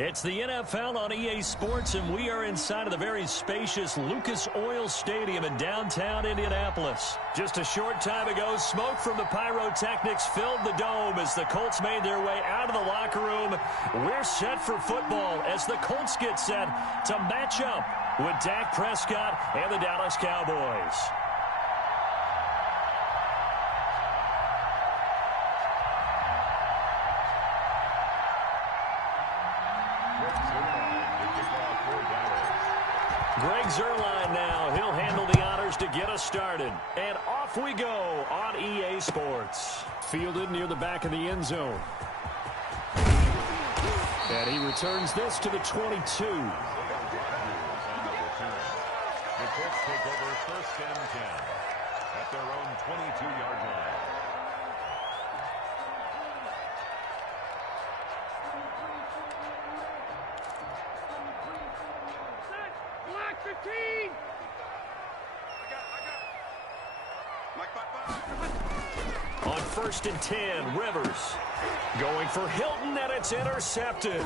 It's the NFL on EA Sports, and we are inside of the very spacious Lucas Oil Stadium in downtown Indianapolis. Just a short time ago, smoke from the pyrotechnics filled the dome as the Colts made their way out of the locker room. We're set for football as the Colts get set to match up with Dak Prescott and the Dallas Cowboys. Greg Zuerlein now. He'll handle the honors to get us started. And off we go on EA Sports. Fielded near the back of the end zone. And he returns this to the 22. The Colts take over 1st and 10 at their own 22-yard line. On 1st and 10, Rivers going for Hilton, and it's intercepted.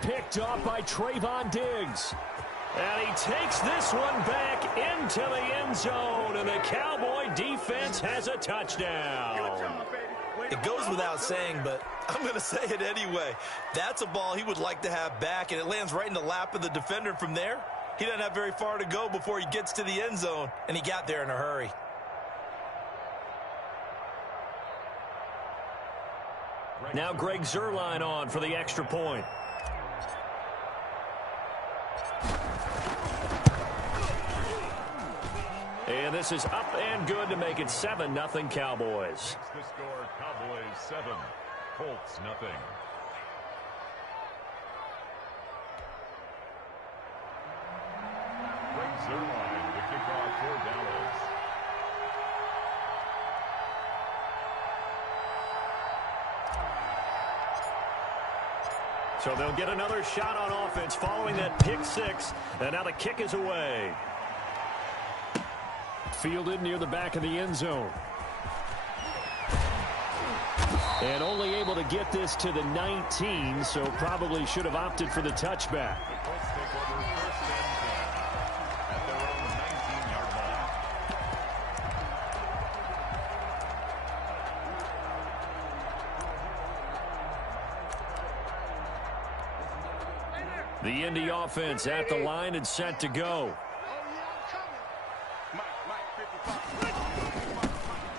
Picked off by Trayvon Diggs. And he takes this one back into the end zone, and the Cowboy defense has a touchdown. It goes without saying, but I'm going to say it anyway. That's a ball he would like to have back, and it lands right in the lap of the defender from there. He doesn't have very far to go before he gets to the end zone, and he got there in a hurry. Now Greg Zuerlein on for the extra point. And this is up and good to make it 7-0 Cowboys. The score, Cowboys 7, Colts nothing. Greg Zuerlein, the kickoff for Dallas. So they'll get another shot on offense following that pick six. And now the kick is away. Fielded near the back of the end zone. And only able to get this to the 19, so probably should have opted for the touchback. The Colts take over 1st and 10 at their own 19-yard line. The Indy offense at the line and set to go.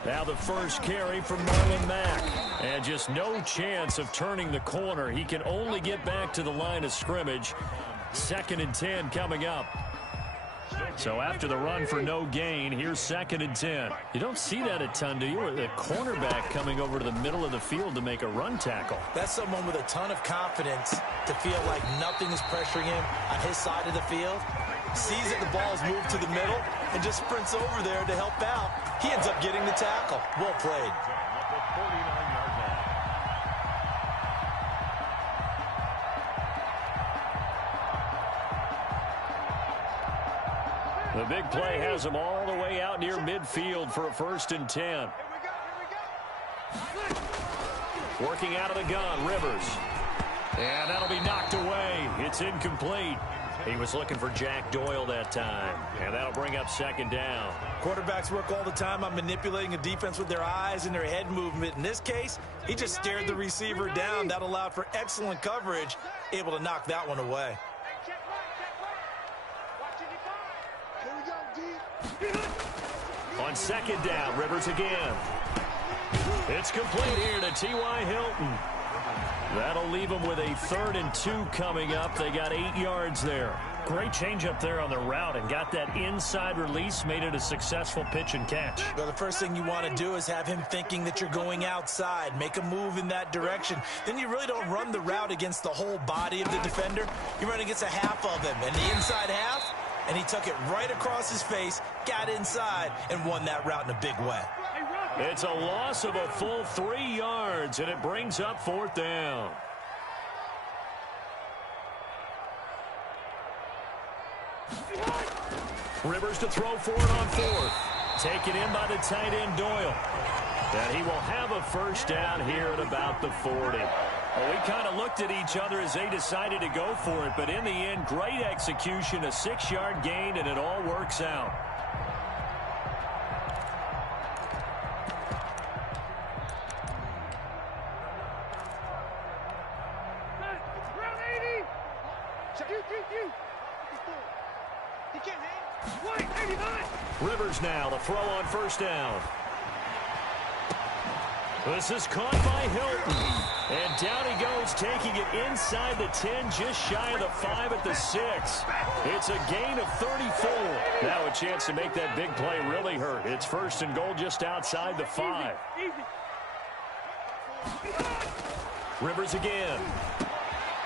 Now the first carry from Marlon Mack. And just no chance of turning the corner. He can only get back to the line of scrimmage. 2nd and 10 coming up. So after the run for no gain, here's 2nd and 10. You don't see that a ton, do you? Or the cornerback coming over to the middle of the field to make a run tackle. That's someone with a ton of confidence to feel like nothing is pressuring him on his side of the field. Sees that the ball's moved to the middle and just sprints over there to help out. He ends up getting the tackle. Well played. At the 49-yard line. The big play has him all the way out near midfield for a 1st and 10. Working out of the gun, Rivers. And that'll be knocked away. It's incomplete. He was looking for Jack Doyle that time. And that'll bring up 2nd down. Quarterbacks work all the time on manipulating a defense with their eyes and their head movement. In this case, he just stared the receiver down. That allowed for excellent coverage, able to knock that one away. On 2nd down, Rivers again. It's complete here to T.Y. Hilton. That'll leave them with a 3rd and 2 coming up. They got 8 yards there. Great change up there on the route and got that inside release, made it a successful pitch and catch. Well, the first thing you want to do is have him thinking that you're going outside, make a move in that direction. Then you really don't run the route against the whole body of the defender. You run against a half of him, and the inside half, and he took it right across his face, got inside, and won that route in a big way. It's a loss of a full 3 yards, and it brings up 4th down. Rivers to throw for it on 4th. Taken in by the tight end Doyle. And he will have a 1st down here at about the 40. Well, we kind of looked at each other as they decided to go for it, but in the end, great execution, a 6-yard gain, and it all works out. Rivers now, the throw on first down. This is caught by Hilton. And down he goes, taking it inside the 10, just shy of the 5 at the 6. It's a gain of 34. Now a chance to make that big play really hurt. It's first and goal just outside the 5. Rivers again.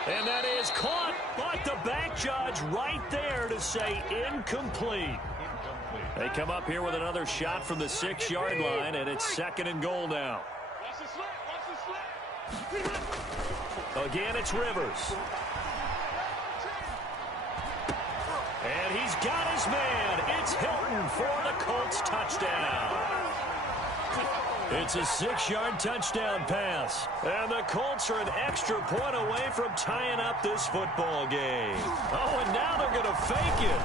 And that is caught, but the back judge right there to say incomplete. They come up here with another shot from the 6-yard line, and it's second and goal now. Again, it's Rivers. And he's got his man. It's Hilton for the Colts touchdown. It's a 6-yard touchdown pass. And the Colts are an extra point away from tying up this football game. Oh, and now they're going to fake it.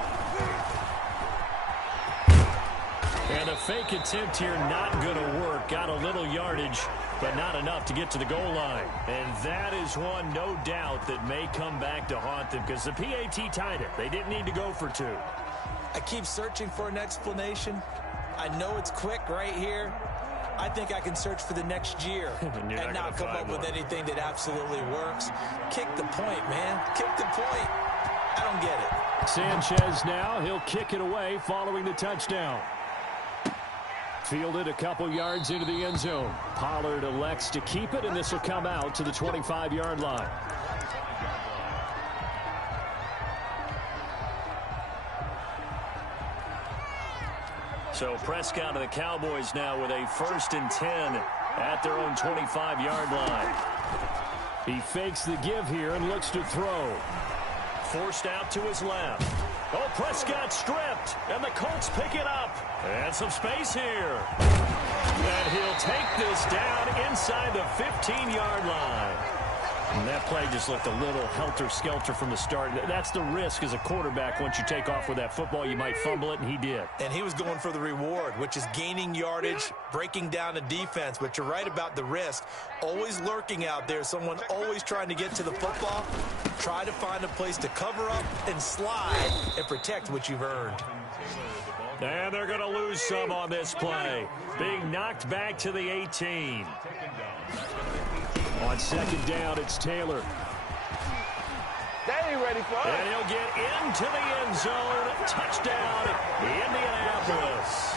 And a fake attempt here not going to work. Got a little yardage, but not enough to get to the goal line. And that is one, no doubt, that may come back to haunt them because the PAT tied it. They didn't need to go for 2. I keep searching for an explanation. I know it's quick right here. I think I can search for the next year and not come up with anything that absolutely works. Kick the point, man. Kick the point. I don't get it. Sanchez now. He'll kick it away following the touchdown. Fielded a couple yards into the end zone. Pollard elects to keep it, and this will come out to the 25-yard line. So Prescott of the Cowboys now with a 1st and 10 at their own 25-yard line. He fakes the give here and looks to throw. Forced out to his left. Oh, Prescott stripped, and the Colts pick it up. And some space here. And he'll take this down inside the 15-yard line. And that play just looked a little helter-skelter from the start. That's the risk as a quarterback. Once you take off with that football, you might fumble it, and he did. And he was going for the reward, which is gaining yardage, breaking down the defense. But you're right about the risk. Always lurking out there, someone always trying to get to the football. Try to find a place to cover up and slide and protect what you've earned. And they're going to lose some on this play. Being knocked back to the 18. On second down, it's Taylor. That ain't ready for us. And he'll get into the end zone. Touchdown, Indianapolis.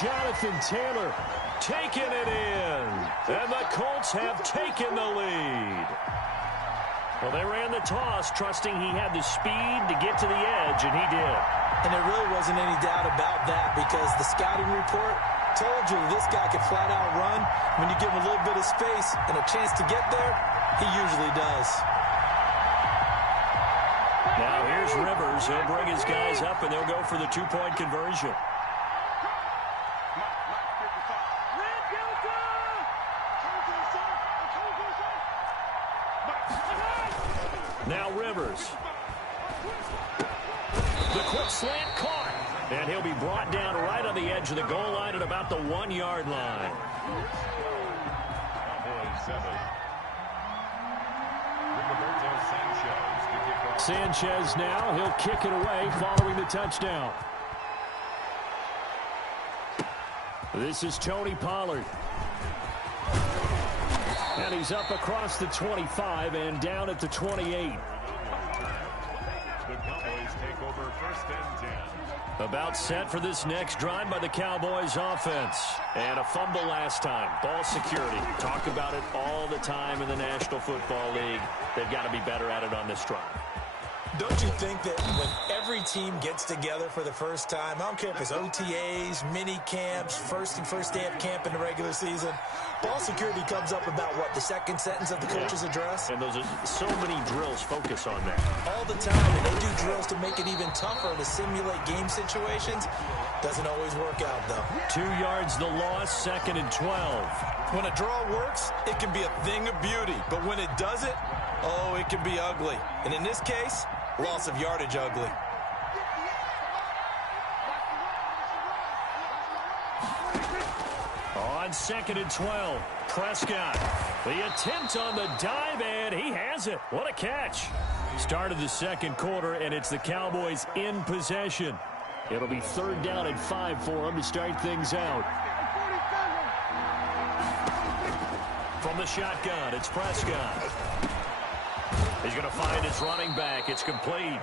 Jonathan Taylor Taking it in. And the Colts have taken the lead. Well, they ran the toss, trusting he had the speed to get to the edge, and he did. And there really wasn't any doubt about that because the scouting report told you this guy could flat out run. When you give him a little bit of space and a chance to get there, he usually does. Now here's Rivers. He'll bring his guys up, and they'll go for the two-point conversion. Now Rivers. The quick slant caught. And he'll be brought down right on the edge of the goal line at about the 1-yard line. Sanchez now. He'll kick it away following the touchdown. This is Tony Pollard. And he's up across the 25 and down at the 28. The Cowboys take over first and 10. About set for this next drive by the Cowboys offense. And a fumble last time. Ball security. Talk about it all the time in the National Football League. They've got to be better at it on this drive. Don't you think that when every team gets together for the first time, I don't care if it's OTAs, mini camps, first day of camp in the regular season, ball security comes up about what, the second sentence of the coach's address? And those are so many drills focus on that. All the time, and they do drills to make it even tougher to simulate game situations. Doesn't always work out, though. 2 yards the loss, 2nd and 12. When a draw works, it can be a thing of beauty. But when it doesn't, oh, it can be ugly. And in this case, loss of yardage ugly. On 2nd and 12, Prescott. The attempt on the dive, and he has it. What a catch. Start of the second quarter, and it's the Cowboys in possession. It'll be 3rd down and 5 for them to start things out. From the shotgun, it's Prescott. He's going to find his running back. It's complete.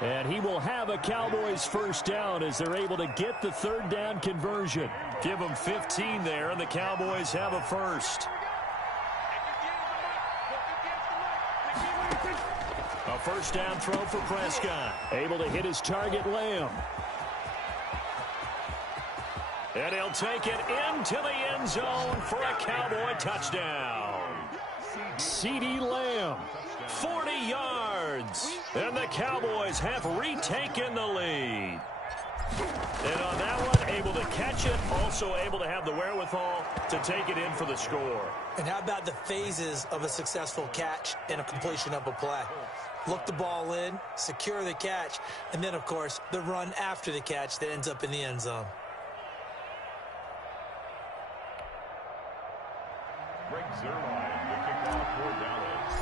And he will have a Cowboys first down as they're able to get the 3rd down conversion. Give them 15 there, and the Cowboys have a first. A first down throw for Prescott. Able to hit his target, Lamb. And he'll take it into the end zone for a Cowboy touchdown. CeeDee Lamb, 40 yards. And the Cowboys have retaken the lead. And on that one, able to catch it, also able to have the wherewithal to take it in for the score. And how about the phases of a successful catch and a completion of a play? Look the ball in, secure the catch, and then, of course, the run after the catch that ends up in the end zone. Greg Zuerlein, the kickoff for Dallas.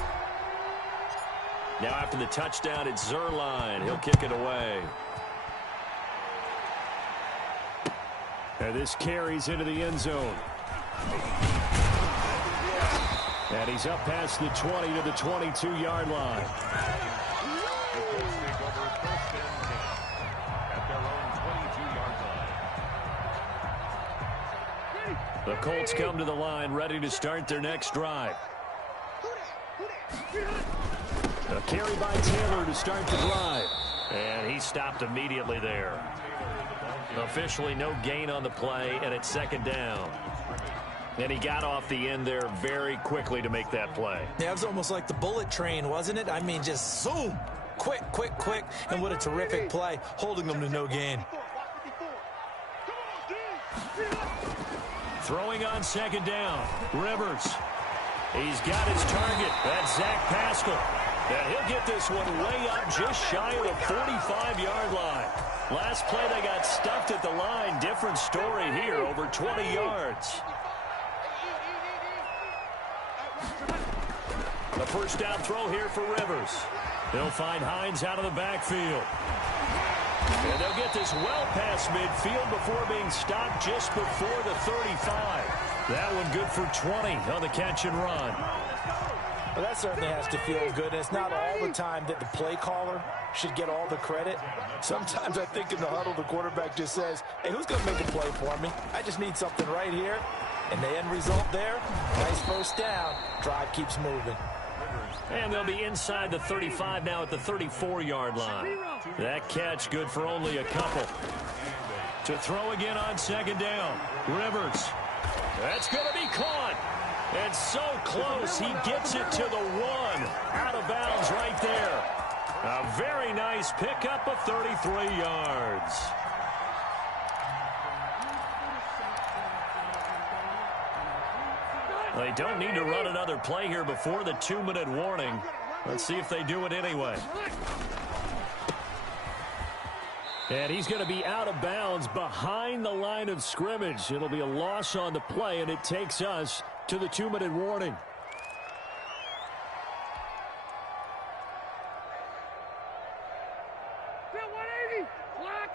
Now after the touchdown, it's Zuerlein. He'll kick it away. And this carries into the end zone. And he's up past the 20 to the 22-yard line. The Colts take over 1st and 10 at their own 22-yard line. The Colts come to the line ready to start their next drive. A carry by Taylor to start the drive. And he stopped immediately there. Officially no gain on the play, and it's 2nd down. And he got off the end there very quickly to make that play. Yeah, it was almost like the bullet train, wasn't it? I mean, just zoom. Quick, quick, quick. And what a terrific play, holding them to no gain. Throwing on 2nd down, Rivers. He's got his target. That's Zach Pascal. And he'll get this one way up just shy of the 45-yard line. Last play, they got stuffed at the line. Different story here, over 20 yards. The first down throw here for Rivers. They'll find Hines out of the backfield. And they'll get this well past midfield before being stopped just before the 35. That one good for 20 on the catch and run. Well, that certainly has to feel good. It's not all the time that the play caller should get all the credit. Sometimes I think in the huddle, the quarterback just says, hey, who's going to make a play for me? I just need something right here. And the end result there, nice first down. Drive keeps moving. And they'll be inside the 35 now at the 34-yard line. That catch good for only a couple. To throw again on 2nd down. Rivers. That's going to be caught. And so close, he gets it to the 1. Out of bounds right there. A very nice pickup of 33 yards. They don't need to run another play here before the 2-minute warning. Let's see if they do it anyway. And he's going to be out of bounds behind the line of scrimmage. It'll be a loss on the play, and it takes us to the 2-minute warning.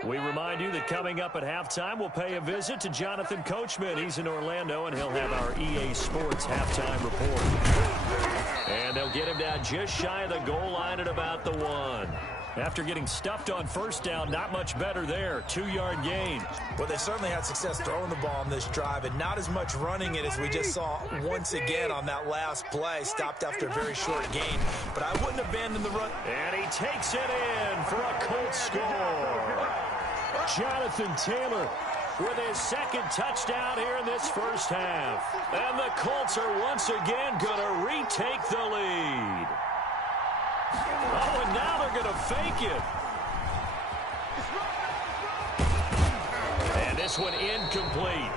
We remind you that coming up at halftime, we'll pay a visit to Jonathan Coachman. He's in Orlando, and he'll have our EA Sports halftime report. And they'll get him down just shy of the goal line at about the 1. After getting stuffed on first down, not much better there. 2-yard gain. Well, they certainly had success throwing the ball on this drive, and not as much running it as we just saw once again on that last play. Stopped after a very short gain, but I wouldn't abandon the run. And he takes it in for a Colts score. Jonathan Taylor with his second touchdown here in this first half. And the Colts are once again going to retake the lead. Oh, and now they're going to fake it. And this one incomplete.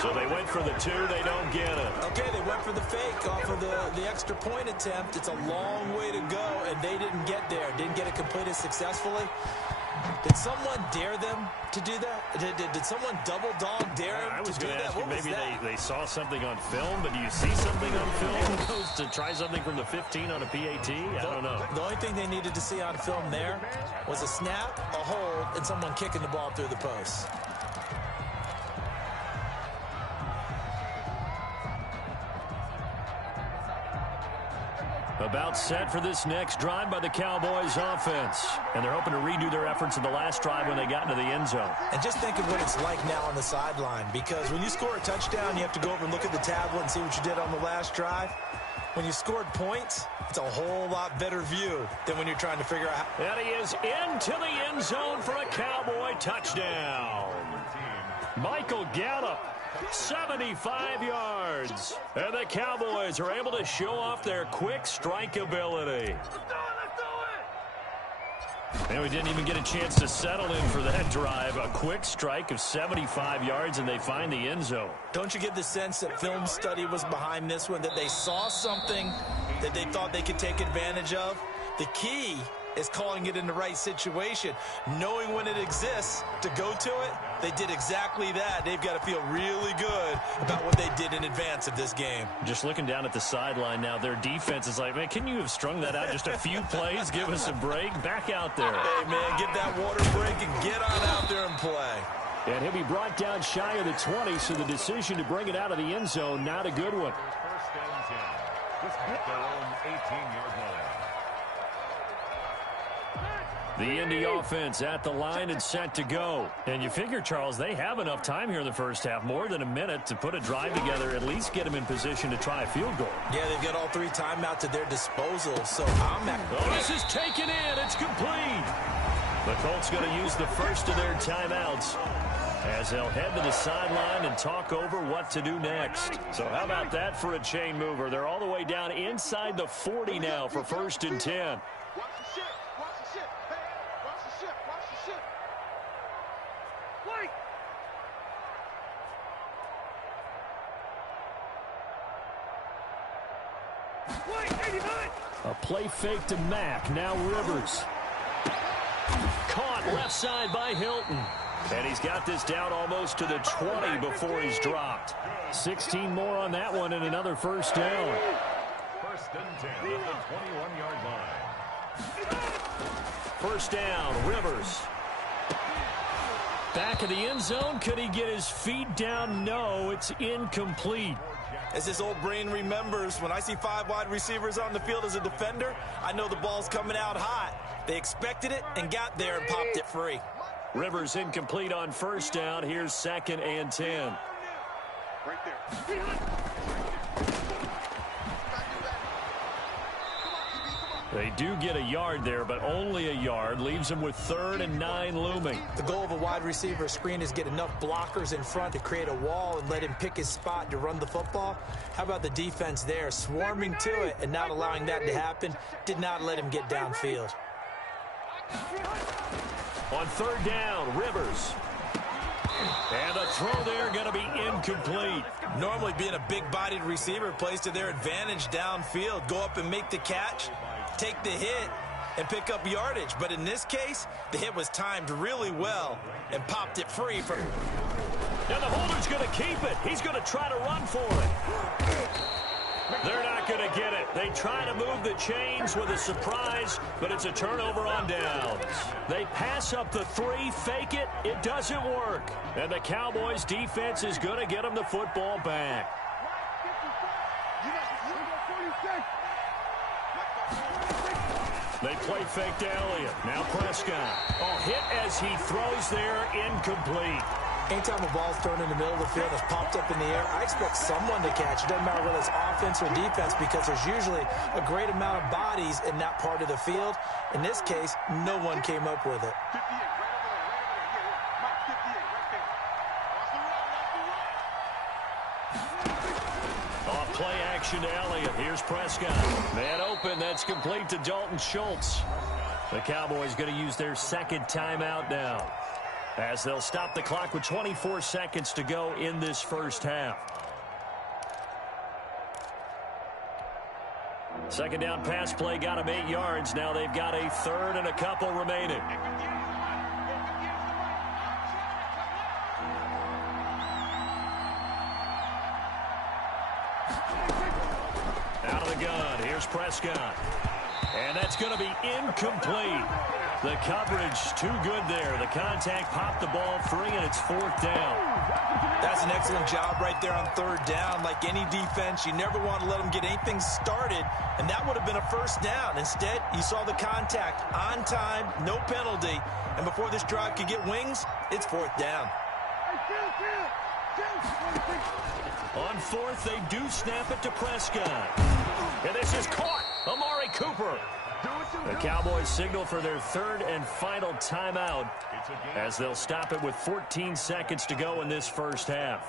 So they went for the 2. They don't get it. Okay, they went for the fake off of the extra point attempt. It's a long way to go, and they didn't get there. Didn't get it completed successfully. Did someone dare them to do that? Did someone double dog dare them to do that? I was going to ask you, maybe they saw something on film, but do you see something on film to try something from the 15 on a PAT? I don't know. The only thing they needed to see on film there was a snap, a hold, and someone kicking the ball through the post. About set for this next drive by the Cowboys offense. And they're hoping to redo their efforts in the last drive when they got into the end zone. And just think of what it's like now on the sideline, because when you score a touchdown, you have to go over and look at the tablet and see what you did on the last drive. When you scored points, it's a whole lot better view than when you're trying to figure out. And he is into the end zone for a Cowboy touchdown. Michael Gallup, 75 yards. And the Cowboys are able to show off their quick strike ability. And we didn't even get a chance to settle in for that drive. A quick strike of 75 yards, and they find the end zone. Don't you get the sense that film study was behind this one, that they saw something that they thought they could take advantage of? The key is calling it in the right situation, knowing when it exists to go to it. They did exactly that. They've got to feel really good about what they did in advance of this game. Just looking down at the sideline now, their defense is like, man, can you have strung that out just a few plays? Give us a break. Back out there. Hey, man, get that water break and get on out there and play. And he'll be brought down shy of the 20, so the decision to bring it out of the end zone, not a good one. First and 10. Just at their own 18-yard line. The Indy offense at the line and set to go. And you figure, Charles, they have enough time here in the first half, more than a minute, to put a drive together, at least get them in position to try a field goal. Yeah, they've got all 3 timeouts at their disposal, so this is taken in. It's complete. The Colts going to use the first of their timeouts as they'll head to the sideline and talk over what to do next. So how about that for a chain mover? They're all the way down inside the 40 now for first and 10. A play fake to Mack. Now Rivers. Caught left side by Hilton. And he's got this down almost to the 20 before he's dropped. 16 more on that one and another first down. First and 10 at the 21-yard line. First down, Rivers. Back of the end zone. Could he get his feet down? No, it's incomplete. As this old brain remembers, when I see 5 wide receivers on the field as a defender, I know the ball's coming out hot. They expected it and got there and popped it free. Rivers incomplete on first down. Here's second and 10. Right there. They do get a yard there, but only a yard. Leaves them with 3rd and 9 looming. The goal of a wide receiver screen is get enough blockers in front to create a wall and let him pick his spot to run the football. How about the defense there, swarming to it and not allowing that to happen? Did not let him get downfield. On 3rd down, Rivers. And the throw there going to be incomplete. Normally being a big-bodied receiver plays to their advantage downfield. Go up and make the catch, take the hit, and pick up yardage. But in this case, the hit was timed really well and popped it free from... And the holder's going to keep it. He's going to try to run for it. They're not going to get it. They try to move the chains with a surprise, but it's a turnover on downs. They pass up the 3, fake it. It doesn't work. And the Cowboys defense is going to get them the football back. They play fake to Elliott. Now Prescott. Hit as he throws there, incomplete. Anytime a ball's thrown in the middle of the field and it's popped up in the air, I expect someone to catch. It doesn't matter whether it's offense or defense because there's usually a great amount of bodies in that part of the field. In this case, no one came up with it. 58, right over there. Mike, 58, right there. Off play action to Elliott. Here's Prescott. Man open. That's complete to Dalton Schultz. The Cowboys going to use their second timeout now, as they'll stop the clock with 24 seconds to go in this first half. Second down pass play got them 8 yards. Now they've got a third and a couple remaining. Out of the gun. Here's Prescott. And that's going to be incomplete. The coverage too good there. The contact popped the ball free, and it's fourth down. That's an excellent job right there on third down. Like any defense, you never want to let them get anything started, and that would have been a first down. Instead, you saw the contact on time, no penalty, and before this drive could get wings, it's fourth down. On fourth, they do snap it to Prescott. And this is caught. Amari Cooper. The Cowboys signal for their third and final timeout as they'll stop it with 14 seconds to go in this first half.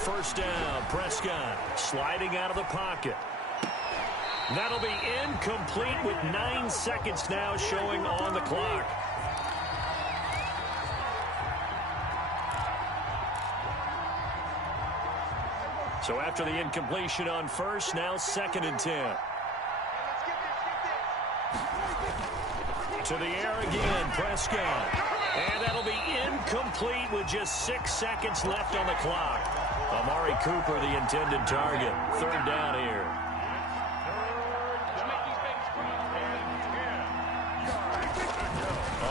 First down, Prescott sliding out of the pocket. That'll be incomplete with 9 seconds now showing on the clock. So after the incompletion on first, now second and 10. To the air again, Prescott. And that'll be incomplete with just 6 seconds left on the clock. Amari Cooper, the intended target. Third down here.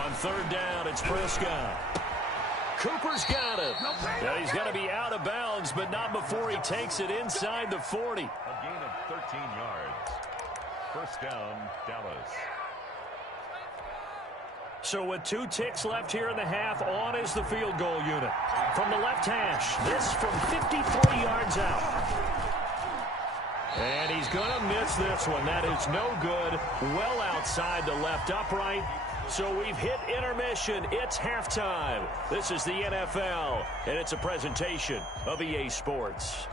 On third down, it's Prescott. Cooper's got it. Yeah, he's going to be out of bounds, but not before he takes it inside the 40. A gain of 13 yards. First down, Dallas. So with 2 ticks left here in the half, on is the field goal unit. From the left hash, this from 53 yards out. And he's going to miss this one. That is no good. Well outside the left upright. So we've hit intermission. It's halftime. This is the NFL, and it's a presentation of EA Sports.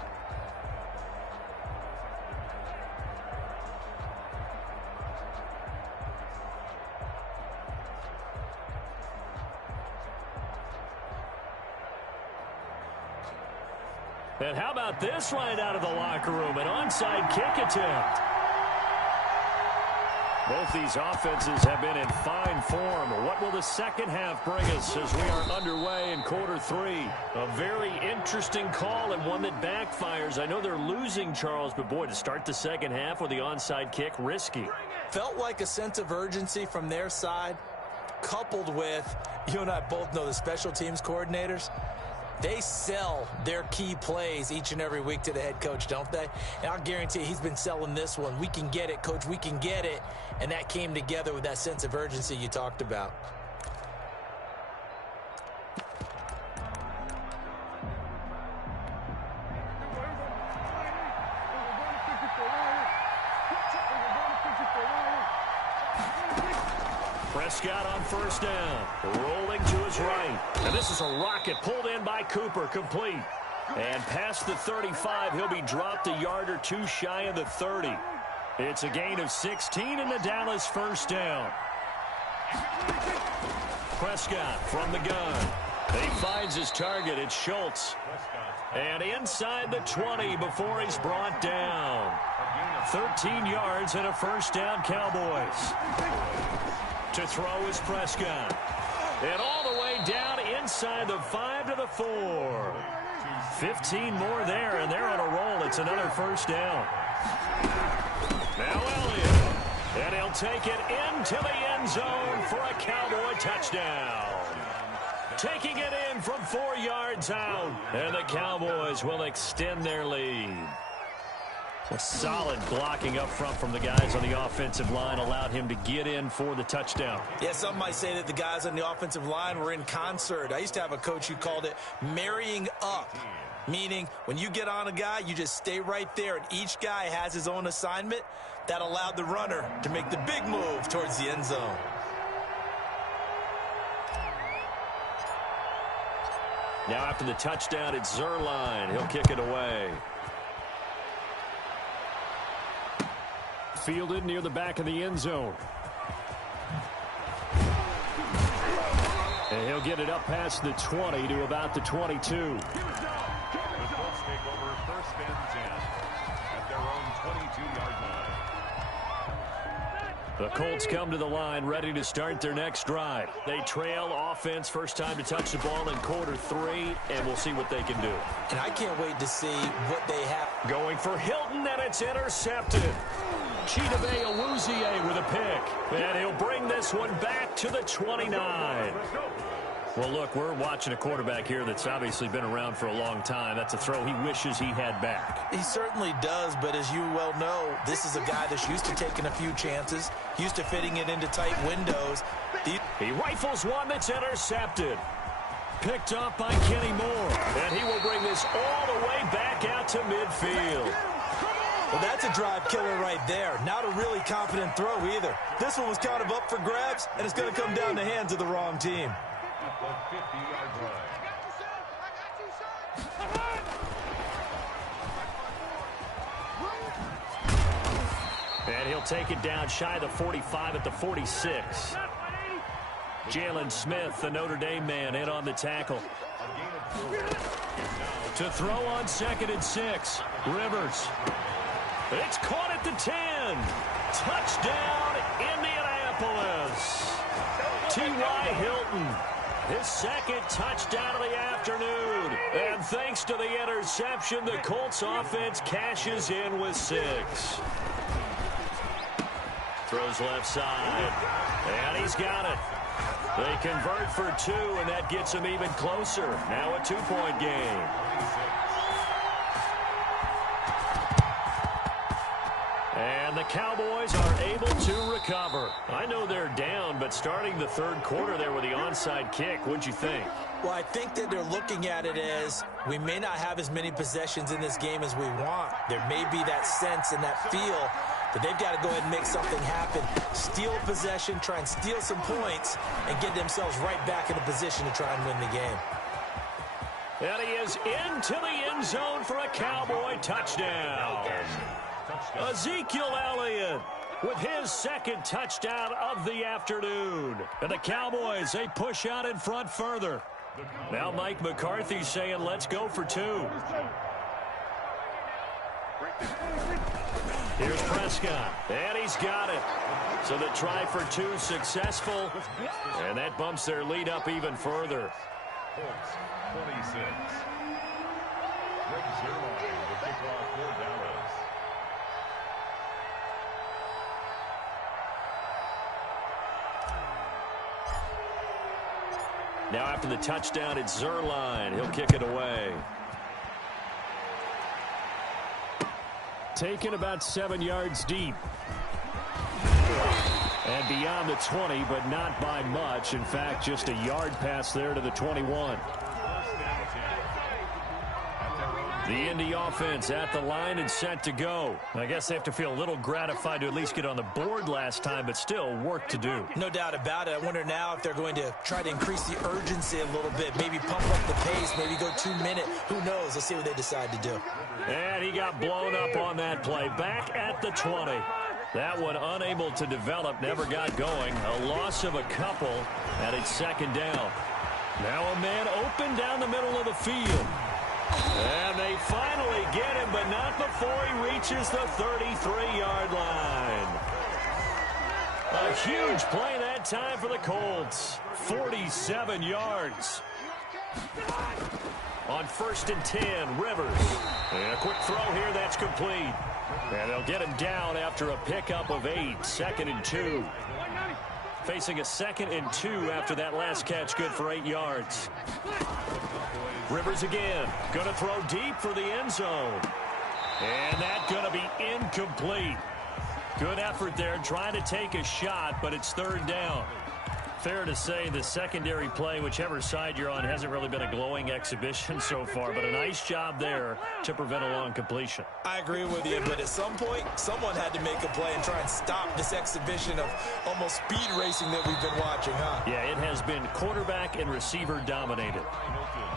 And how about this right out of the locker room? An onside kick attempt. Both these offenses have been in fine form. What will the second half bring us as we are underway in quarter 3? A very interesting call and one that backfires. I know they're losing, Charles, but boy, to start the second half with the onside kick, risky. Felt like a sense of urgency from their side, coupled with, you and I both know the special teams coordinators. They sell their key plays each and every week to the head coach, don't they? And I'll guarantee he's been selling this one. We can get it, coach. We can get it. And that came together with that sense of urgency you talked about. Prescott on first down, rolling to his right. And this is a rocket pulled in by Cooper, complete. And past the 35, he'll be dropped a yard or 2 shy of the 30. It's a gain of 16 in the Dallas first down. Prescott from the gun. He finds his target. It's Schultz. And inside the 20 before he's brought down. 13 yards and a first down, Cowboys. To throw is Prescott. And all the way down inside the 5 to the 4. 15 more there, and they're on a roll. It's another first down. Now Elliott. And he'll take it into the end zone for a Cowboy touchdown. Taking it in from 4 yards out. And the Cowboys will extend their lead. A solid blocking up front from the guys on the offensive line allowed him to get in for the touchdown. Yeah, some might say that the guys on the offensive line were in concert. I used to have a coach who called it marrying up, meaning when you get on a guy, you just stay right there, and each guy has his own assignment. That allowed the runner to make the big move towards the end zone. Now after the touchdown, it's Zuerlein. He'll kick it away. Fielded near the back of the end zone. And he'll get it up past the 20 to about the 22. The Colts take over 1st and 10 at their own 22-yard line. The Colts come to the line ready to start their next drive. They trail offense, first time to touch the ball in quarter 3, and we'll see what they can do. And I can't wait to see what they have. Going for Hilton, and it's intercepted. Chidobe Awuzie with a pick. And he'll bring this one back to the 29. Well, look, we're watching a quarterback here that's obviously been around for a long time. That's a throw he wishes he had back. He certainly does, but as you well know, this is a guy that's used to taking a few chances, used to fitting it into tight windows. He rifles one that's intercepted. Picked up by Kenny Moore. And he will bring this all the way back out to midfield. Well, that's a drive killer right there. Not a really confident throw either. This one was kind of up for grabs, and it's going to come down the hands of the wrong team. At the 50-yard line. And he'll take it down shy of the 45 at the 46. Jalen Smith, the Notre Dame man, in on the tackle. To throw on 2nd and 6. Rivers. It's caught at the 10. Touchdown, Indianapolis. T.Y. Hilton. His 2nd touchdown of the afternoon. And thanks to the interception, the Colts offense cashes in with 6. Throws left side. And he's got it. They convert for 2, and that gets him even closer. Now a 2-point game. And the Cowboys are able to recover. I know they're down, but starting the 3rd quarter there with the onside kick, what'd you think? Well, I think that they're looking at it as we may not have as many possessions in this game as we want. There may be that sense and that feel that they've got to go ahead and make something happen. Steal a possession, try and steal some points, and get themselves right back in a position to try and win the game. And he is into the end zone for a Cowboy touchdown. Ezekiel Elliott with his 2nd touchdown of the afternoon. And the Cowboys, they push out in front further. Now Mike McCarthy saying, let's go for 2. Here's Prescott, and he's got it. So the try for 2 successful, and that bumps their lead up even further. Colts 26. Greg Zuerlein, the kickoff for Dallas. Now after the touchdown, it's Zuerlein. He'll kick it away. Taken about 7 yards deep. And beyond the 20, but not by much. In fact, just a yard pass there to the 21. The Indy offense at the line and set to go. I guess they have to feel a little gratified to at least get on the board last time, but still work to do. No doubt about it. I wonder now if they're going to try to increase the urgency a little bit, maybe pump up the pace, maybe go 2-minute. Who knows? Let's see what they decide to do. And he got blown up on that play. Back at the 20. That one unable to develop, never got going. A loss of a couple, and it's 2nd down. Now a man open down the middle of the field. And they finally get him, but not before he reaches the 33-yard line. A huge play that time for the Colts. 47 yards. On 1st and 10, Rivers. And a quick throw here, that's complete. And they'll get him down after a pickup of 8. 2nd and 2. Facing a 2nd and 2 after that last catch, good for 8 yards. Rivers again, going to throw deep for the end zone. And that's going to be incomplete. Good effort there, trying to take a shot, but it's 3rd down. Fair to say the secondary play, whichever side you're on, hasn't really been a glowing exhibition so far, but a nice job there to prevent a long completion. I agree with you, but at some point, someone had to make a play and try and stop this exhibition of almost speed racing that we've been watching, huh? Yeah, it has been quarterback and receiver dominated.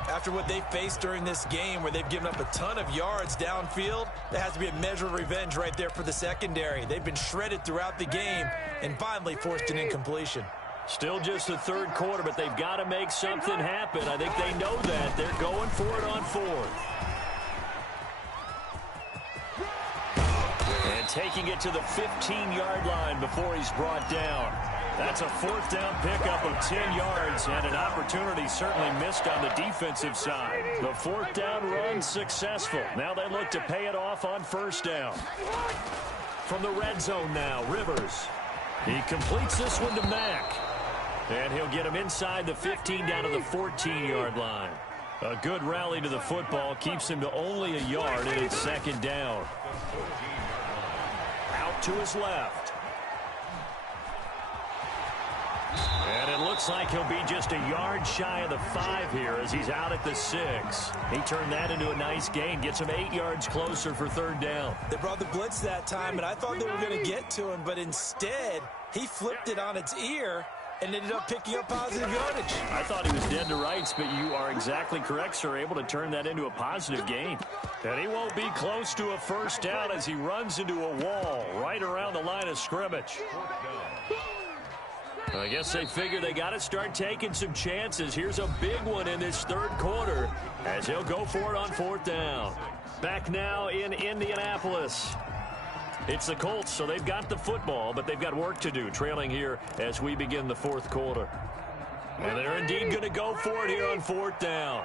After what they faced during this game where they've given up a ton of yards downfield, there has to be a measure of revenge right there for the secondary. They've been shredded throughout the game and finally forced an incompletion. Still just the 3rd quarter, but they've got to make something happen. I think they know that. They're going for it on 4th. And taking it to the 15-yard line before he's brought down. That's a 4th down pickup of 10 yards and an opportunity certainly missed on the defensive side. The 4th down run successful. Now they look to pay it off on 1st down. From the red zone now, Rivers. He completes this one to Mack. And he'll get him inside the 15 down to the 14-yard line. A good rally to the football keeps him to only a yard, and it's 2nd down. Out to his left. And it looks like he'll be just a yard shy of the 5 here as he's out at the 6. He turned that into a nice gain, gets him 8 yards closer for 3rd down. They brought the blitz that time, and I thought they were going to get to him, but instead he flipped it on its ear and ended up picking up positive yardage. I thought he was dead to rights, but you are exactly correct, sir. Able to turn that into a positive gain. And he won't be close to a 1st down as he runs into a wall right around the line of scrimmage. I guess they figure they got to start taking some chances. Here's a big one in this 3rd quarter as he'll go for it on 4th down. Back now in Indianapolis. It's the Colts, so they've got the football, but they've got work to do, trailing here as we begin the 4th quarter. And they're indeed going to go for it here on 4th down.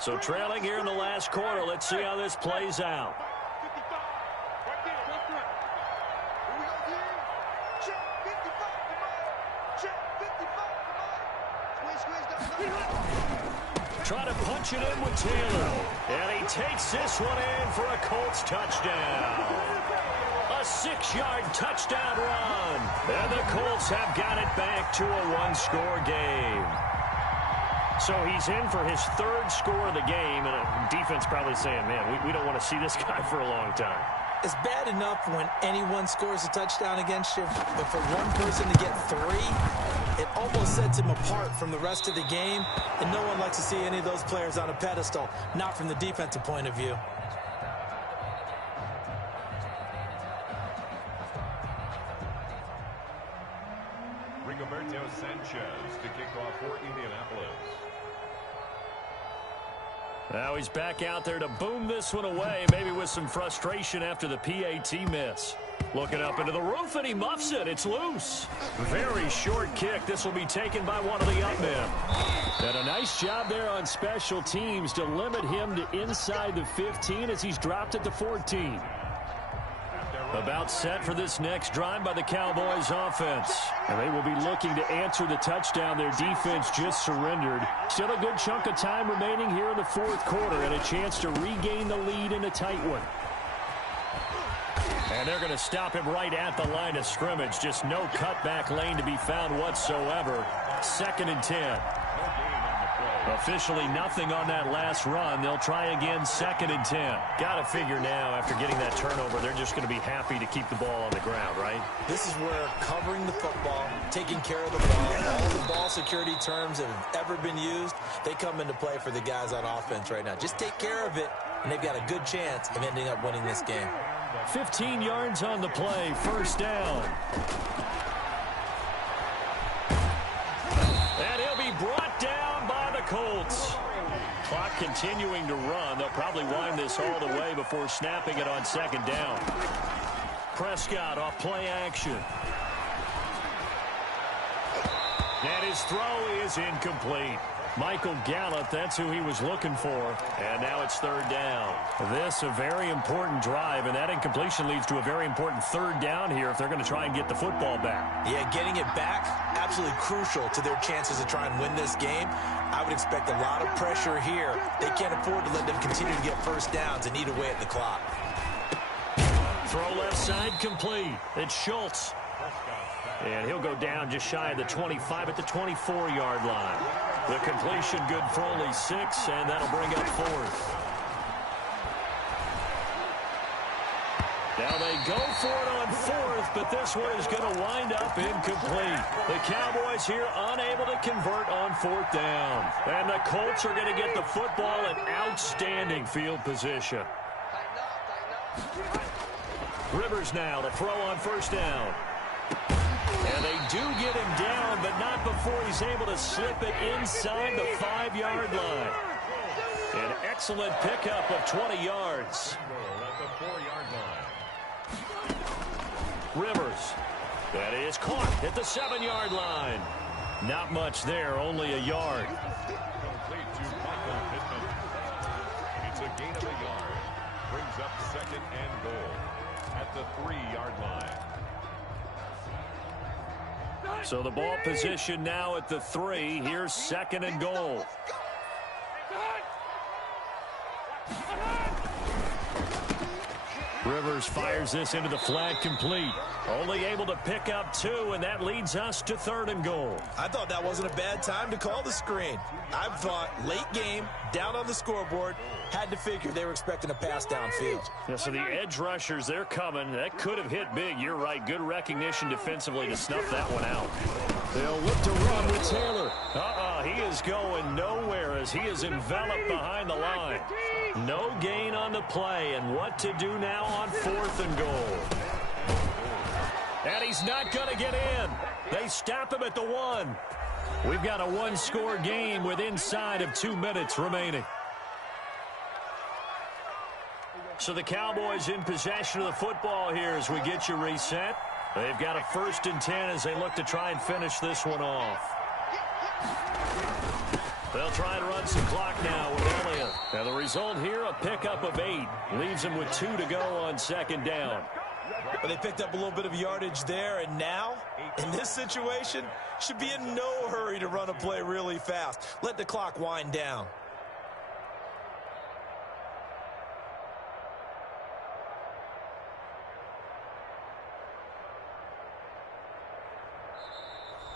So trailing here in the last quarter, let's see how this plays out. Try to punch it in with Taylor. And he takes this one in for a Colts touchdown. A 6-yard touchdown run. And the Colts have got it back to a 1-score game. So he's in for his 3rd score of the game. And defense probably saying, man, we don't want to see this guy for a long time. It's bad enough when anyone scores a touchdown against you, but for one person to get 3, it almost sets him apart from the rest of the game, and no one likes to see any of those players on a pedestal, not from the defensive point of view. Rigoberto Sanchez to kick off for Indianapolis. Now he's back out there to boom this one away, maybe with some frustration after the PAT miss. Looking up into the roof, and he muffs it. It's loose. Very short kick. This will be taken by one of the up men. And a nice job there on special teams to limit him to inside the 15 as he's dropped at the 14. About set for this next drive by the Cowboys offense. And they will be looking to answer the touchdown their defense just surrendered. Still a good chunk of time remaining here in the 4th quarter and a chance to regain the lead in a tight one. And they're going to stop him right at the line of scrimmage. Just no cutback lane to be found whatsoever. 2nd and 10. Officially nothing on that last run. They'll try again 2nd and 10. Got to figure now after getting that turnover, they're just going to be happy to keep the ball on the ground, right? This is where covering the football, taking care of the ball, all the ball security terms that have ever been used, they come into play for the guys on offense right now. Just take care of it, and they've got a good chance of ending up winning this game. 15 yards on the play, 1st down. And he'll be brought down by the Colts. Clock continuing to run. They'll probably wind this all the way before snapping it on 2nd down. Prescott off play action. And his throw is incomplete. Michael Gallup, that's who he was looking for. And now it's third down. This a very important drive, and that incompletion leads to a very important third down here if they're going to try and get the football back. Yeah, getting it back, absolutely crucial to their chances to try and win this game. I would expect a lot of pressure here. They can't afford to let them continue to get first downs and eat away at the clock. Throw left side complete. It's Schultz. And he'll go down just shy of the 25 at the 24-yard line. The completion good for only 6, and that'll bring up fourth. Now they go for it on fourth, but this one is going to wind up incomplete. The Cowboys here unable to convert on fourth down. And the Colts are going to get the football in outstanding field position. Rivers now to throw on first down. And they do get him down, but not before he's able to slip it inside the 5-yard line. An excellent pickup of 20 yards. At the 4-yard line. Rivers. That is caught at the 7-yard line. Not much there, only a yard. Complete to Michael Pittman. It's a gain of a yard. Brings up second and goal at the 3-yard line. So the ball position now at the 3. Here's second and goal. Rivers fires this into the flat complete. Only able to pick up 2, and that leads us to third and goal. I thought that wasn't a bad time to call the screen. I thought late game, down on the scoreboard, had to figure they were expecting a pass downfield. Yeah, so the edge rushers, they're coming. That could have hit big. You're right. Good recognition defensively to snuff that one out. They'll look to run with Taylor. He is going nowhere as he is enveloped behind the line. No gain on the play, and what to do now on fourth and goal. And he's not going to get in. They stop him at the 1. We've got a 1-score game with inside of 2 minutes remaining. So the Cowboys in possession of the football here as we get you reset. They've got a 1st and 10 as they look to try and finish this one off. They'll try and run some clock now with Elliott. And the result here, a pickup of 8. Leaves them with 2 to go on second down. But they picked up a little bit of yardage there, and now, in this situation, should be in no hurry to run a play really fast. Let the clock wind down.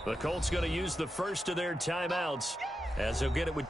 The Colts going to use the first of their timeouts as they'll get it with...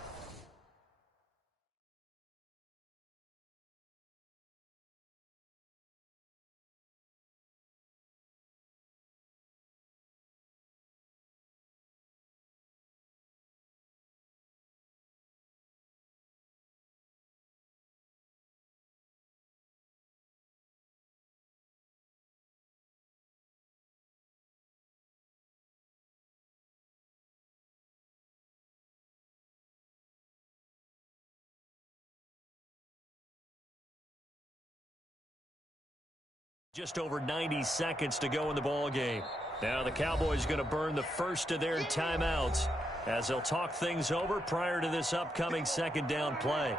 Just over 90 seconds to go in the ball game. Now the Cowboys going to burn the first of their timeouts as they'll talk things over prior to this upcoming second down play.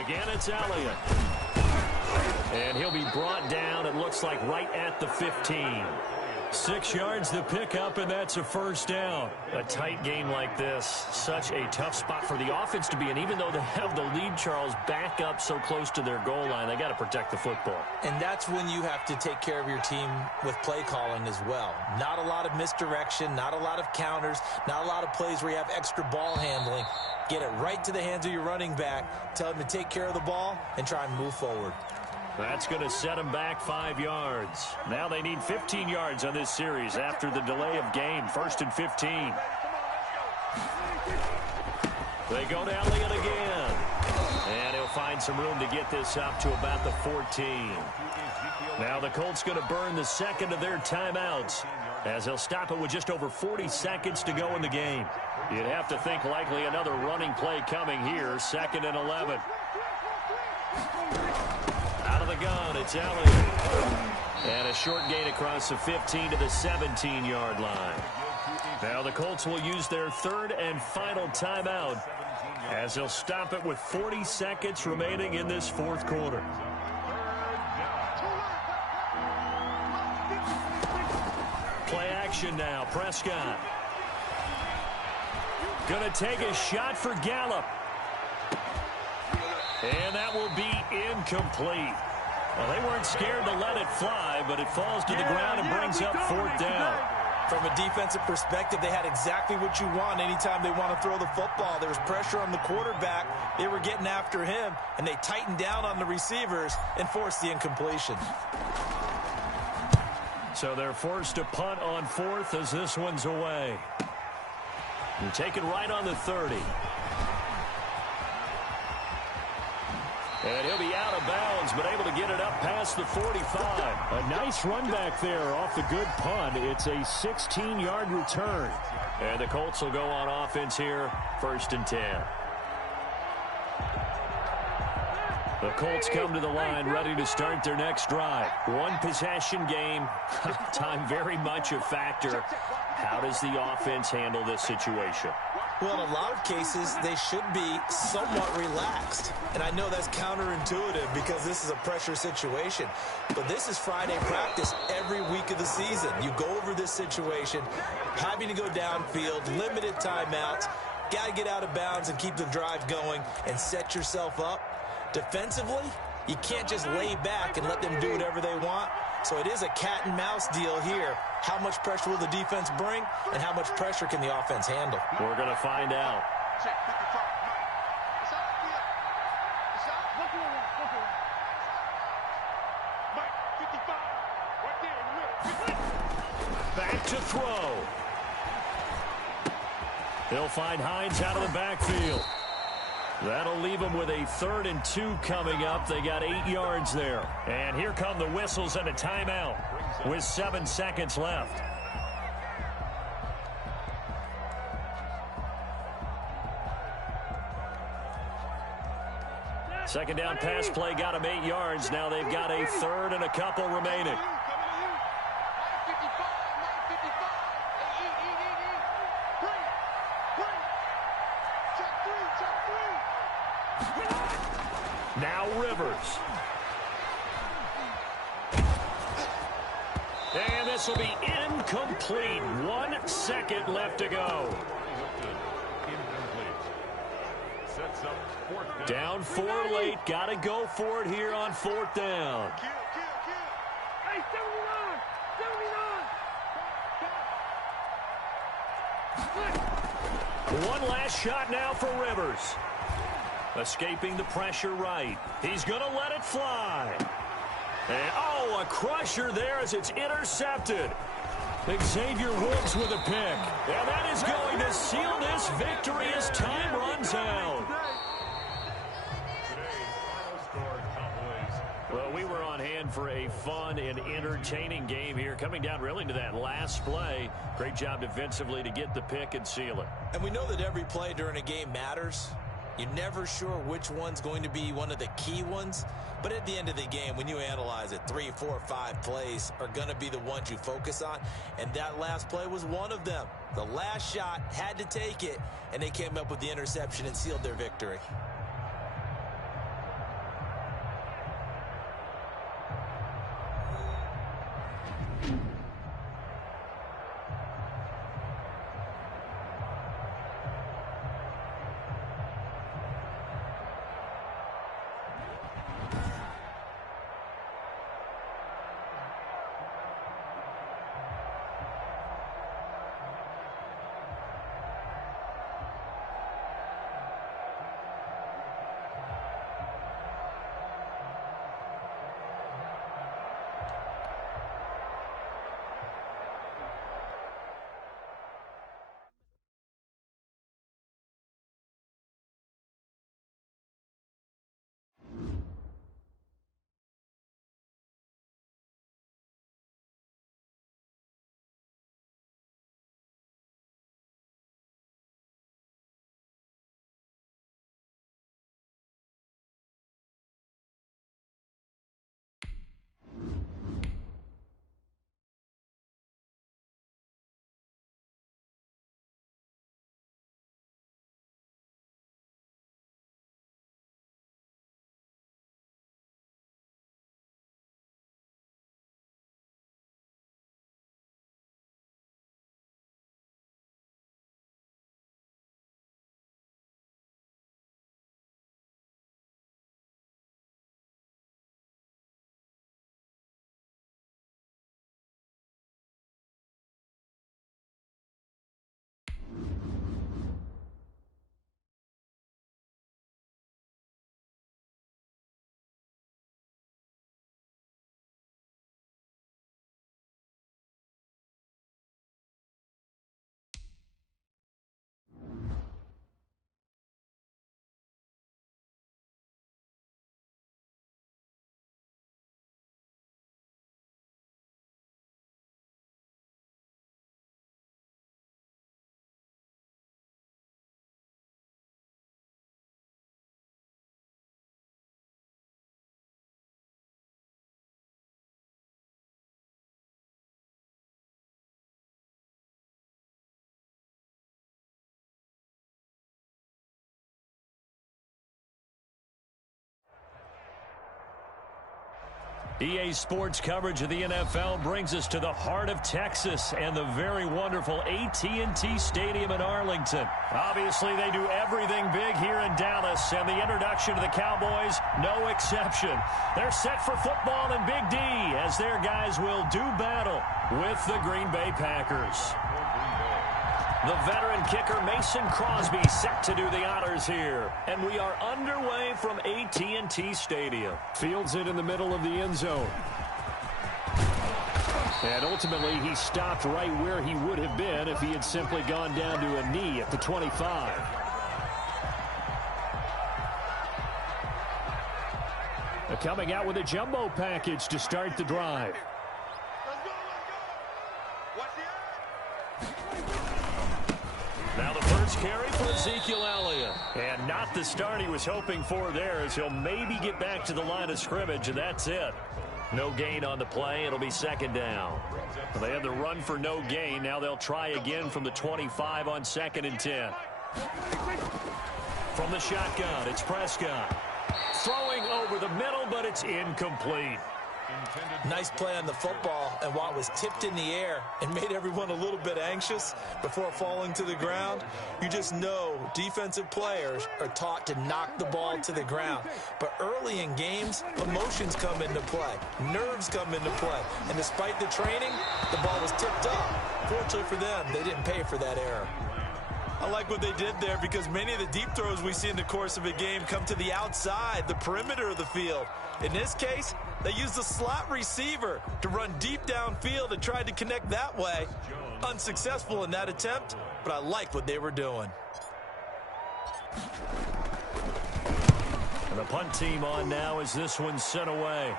Again, it's Elliott. And he'll be brought down, it looks like, right at the 15. 6 yards to pick up, and that's a first down. A tight game like this, such a tough spot for the offense to be in. Even though they have the lead, Charles, back up so close to their goal line, they got to protect the football. And that's when you have to take care of your team with play calling as well. Not a lot of misdirection, not a lot of counters, not a lot of plays where you have extra ball handling. Get it right to the hands of your running back, tell him to take care of the ball, and try and move forward. That's going to set them back 5 yards. Now they need 15 yards on this series after the delay of game. 1st and 15. They go to Elliott again. And he'll find some room to get this up to about the 14. Now the Colts going to burn the second of their timeouts as they'll stop it with just over 40 seconds to go in the game. You'd have to think likely another running play coming here. 2nd and 11. Out of the gun, it's Elliott. And a short gain across the 15 to the 17-yard line. Now the Colts will use their third and final timeout as they'll stop it with 40 seconds remaining in this fourth quarter. Play action now. Prescott. Going to take a shot for Gallup. And that will be incomplete. Well, they weren't scared to let it fly, but it falls to the ground and brings up fourth down. From a defensive perspective, they had exactly what you want anytime they want to throw the football. There was pressure on the quarterback. They were getting after him, and they tightened down on the receivers and forced the incompletion. So they're forced to punt on fourth as this one's away. You take it right on the 30. And he'll be out of bounds, but able to get it up past the 45. A nice run back there off the good punt. It's a 16-yard return. And the Colts will go on offense here, 1st and 10. The Colts come to the line ready to start their next drive. One possession game. Time very much a factor. How does the offense handle this situation? Well, in a lot of cases, they should be somewhat relaxed. And I know that's counterintuitive because this is a pressure situation. But this is Friday practice every week of the season. You go over this situation, having to go downfield, limited timeouts, got to get out of bounds and keep the drive going and set yourself up. Defensively, you can't just lay back and let them do whatever they want. So it is a cat and mouse deal here. How much pressure will the defense bring, and how much pressure can the offense handle? We're going to find out. Back to throw. He'll find Hines out of the backfield. That'll leave them with a 3rd and 2 coming up. They got 8 yards there. And here come the whistles and a timeout with 7 seconds left. Second down pass play got them 8 yards. Now they've got a 3rd and a couple remaining. Now Rivers. And this will be incomplete. 1 second left to go. Down 4 late. Got to go for it here on 4th down. Hey, 79! One last shot now for Rivers. Escaping the pressure right. He's going to let it fly. And, oh, a crusher there as it's intercepted. Xavier Woods with a pick. And that is going to seal this victory as time runs out. Well, we were on hand for a fun and entertaining game here. Coming down really to that last play. Great job defensively to get the pick and seal it. And we know that every play during a game matters. You're never sure which one's going to be one of the key ones. But at the end of the game, when you analyze it, 3, 4, 5 plays are going to be the ones you focus on. And that last play was one of them. The last shot had to take it, and they came up with the interception and sealed their victory. EA Sports coverage of the NFL brings us to the heart of Texas and the very wonderful AT&T Stadium in Arlington. Obviously, they do everything big here in Dallas, and the introduction to the Cowboys, no exception. They're set for football in Big D as their guys will do battle with the Green Bay Packers. The veteran kicker Mason Crosby set to do the honors here. And we are underway from AT&T Stadium. Fields it in the middle of the end zone. And ultimately, he stopped right where he would have been if he had simply gone down to a knee at the 25. They're coming out with a jumbo package to start the drive. Now the first carry for Ezekiel Elliott. And not the start he was hoping for there, as he'll maybe get back to the line of scrimmage, and that's it. No gain on the play. It'll be second down. Well, they had the run for no gain. Now they'll try again from the 25 on 2nd and 10. From the shotgun, it's Prescott. Throwing over the middle, but it's incomplete. Nice play on the football, and while it was tipped in the air and made everyone a little bit anxious before falling to the ground, you just know defensive players are taught to knock the ball to the ground. But early in games, emotions come into play, nerves come into play, and despite the training, the ball was tipped up. Fortunately for them, they didn't pay for that error. I like what they did there because many of the deep throws we see in the course of a game come to the outside, the perimeter of the field. In this case, they used the slot receiver to run deep downfield and tried to connect that way. Unsuccessful in that attempt, but I liked what they were doing. And the punt team on now as this one's sent away.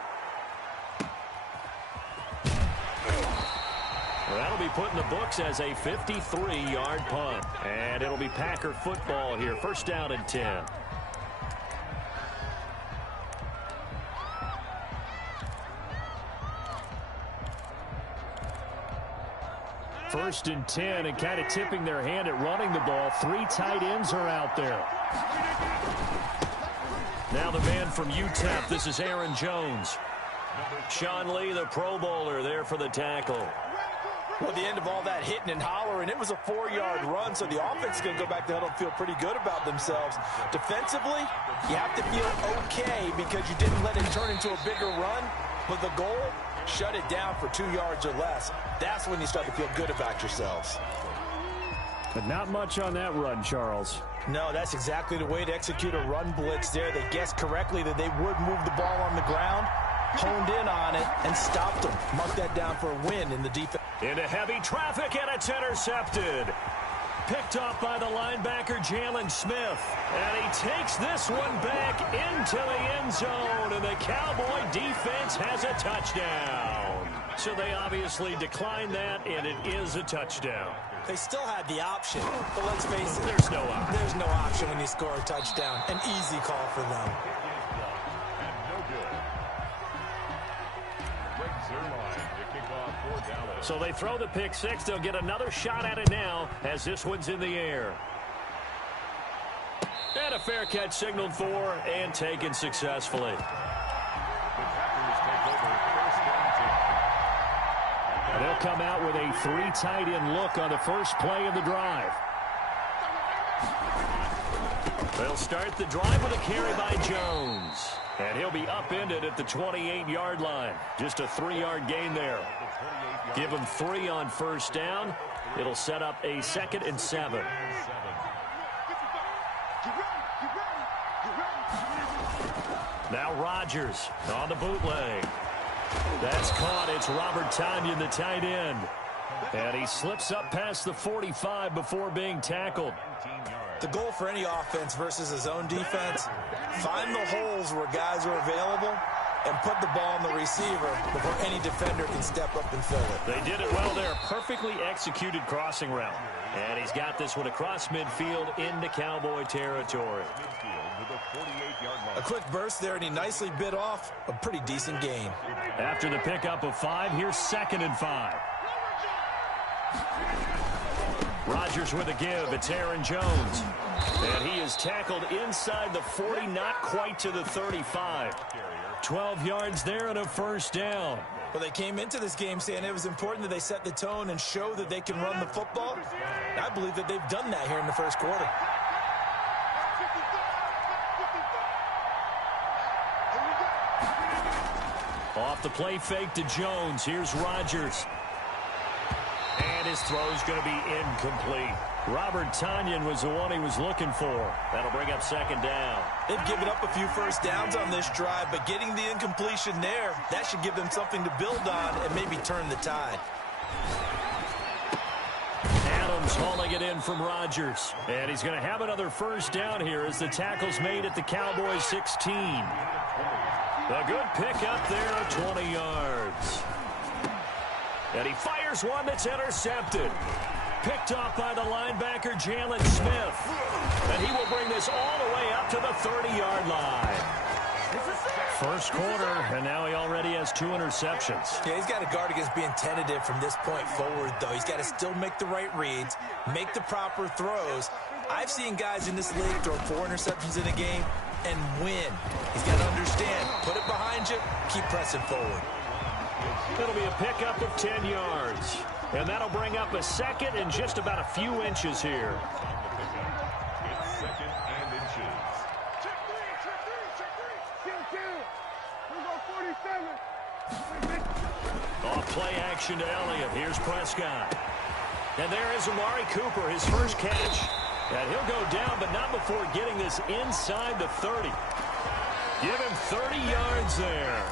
Well, that'll be put in the books as a 53-yard punt. And it'll be Packer football here. First down and 10. First and 10, and kind of tipping their hand at running the ball. 3 tight ends are out there. Now the man from UTEP, this is Aaron Jones. Sean Lee, the Pro Bowler, there for the tackle. Well, at the end of all that hitting and hollering, it was a 4-yard run, so the offense is going to go back to huddle and feel pretty good about themselves. Defensively, you have to feel okay because you didn't let it turn into a bigger run, but the goal, shut it down for 2 yards or less. That's when you start to feel good about yourselves. But not much on that run, Charles. No, that's exactly the way to execute a run blitz there. They guessed correctly that they would move the ball on the ground, honed in on it, and stopped them. Mark that down for a win in the defense. Into heavy traffic, and it's intercepted. Picked off by the linebacker, Jalen Smith. And he takes this one back into the end zone, and the Cowboy defense has a touchdown. So they obviously declined that, and it is a touchdown. They still had the option, but let's face it. There's no option. There's no option when you score a touchdown. An easy call for them. So they throw the pick six. They'll get another shot at it now as this one's in the air. And a fair catch signaled for and taken successfully. They'll come out with a 3 tight end look on the first play of the drive. They'll start the drive with a carry by Jones. And he'll be upended at the 28-yard line. Just a 3-yard gain there. Give him 3 on first down. It'll set up a 2nd and 7. Now Rodgers on the bootleg. That's caught. It's Robert Tonyan, the tight end. And he slips up past the 45 before being tackled. The goal for any offense versus his own defense, find the holes where guys are available and put the ball on the receiver before any defender can step up and fill it. They did it well there. Perfectly executed crossing route. And he's got this one across midfield into Cowboy territory. A quick burst there, and he nicely bit off a pretty decent gain. After the pickup of 5, here's 2nd and 5. Rodgers with a give. It's Aaron Jones. And he is tackled inside the 40, not quite to the 35. 12 yards there and a first down. Well, they came into this game saying it was important that they set the tone and show that they can run the football. I believe that they've done that here in the first quarter. Off the play fake to Jones. Here's Rodgers. And his throw's going to be incomplete. Robert Tonyan was the one he was looking for. That'll bring up second down. They've given up a few first downs on this drive, but getting the incompletion there, that should give them something to build on and maybe turn the tide. Adams hauling it in from Rodgers. And he's going to have another first down here as the tackle's made at the Cowboys 16. A good pickup there of 20 yards. And he fires one that's intercepted. Picked off by the linebacker, Jalen Smith. And he will bring this all the way up to the 30-yard line. First quarter, and now he already has 2 interceptions. Yeah, he's got to guard against being tentative from this point forward, though. He's got to still make the right reads, make the proper throws. I've seen guys in this league throw 4 interceptions in a game and win. He's got to understand, put it behind you, keep pressing forward. It'll be a pickup of 10 yards. And that'll bring up a second and just about a few inches here. It's second and inches. Check three. We go 47. Off play action to Elliott. Here's Prescott. And there is Amari Cooper, his first catch. And he'll go down, but not before getting this inside the 30. Give him 30 yards there.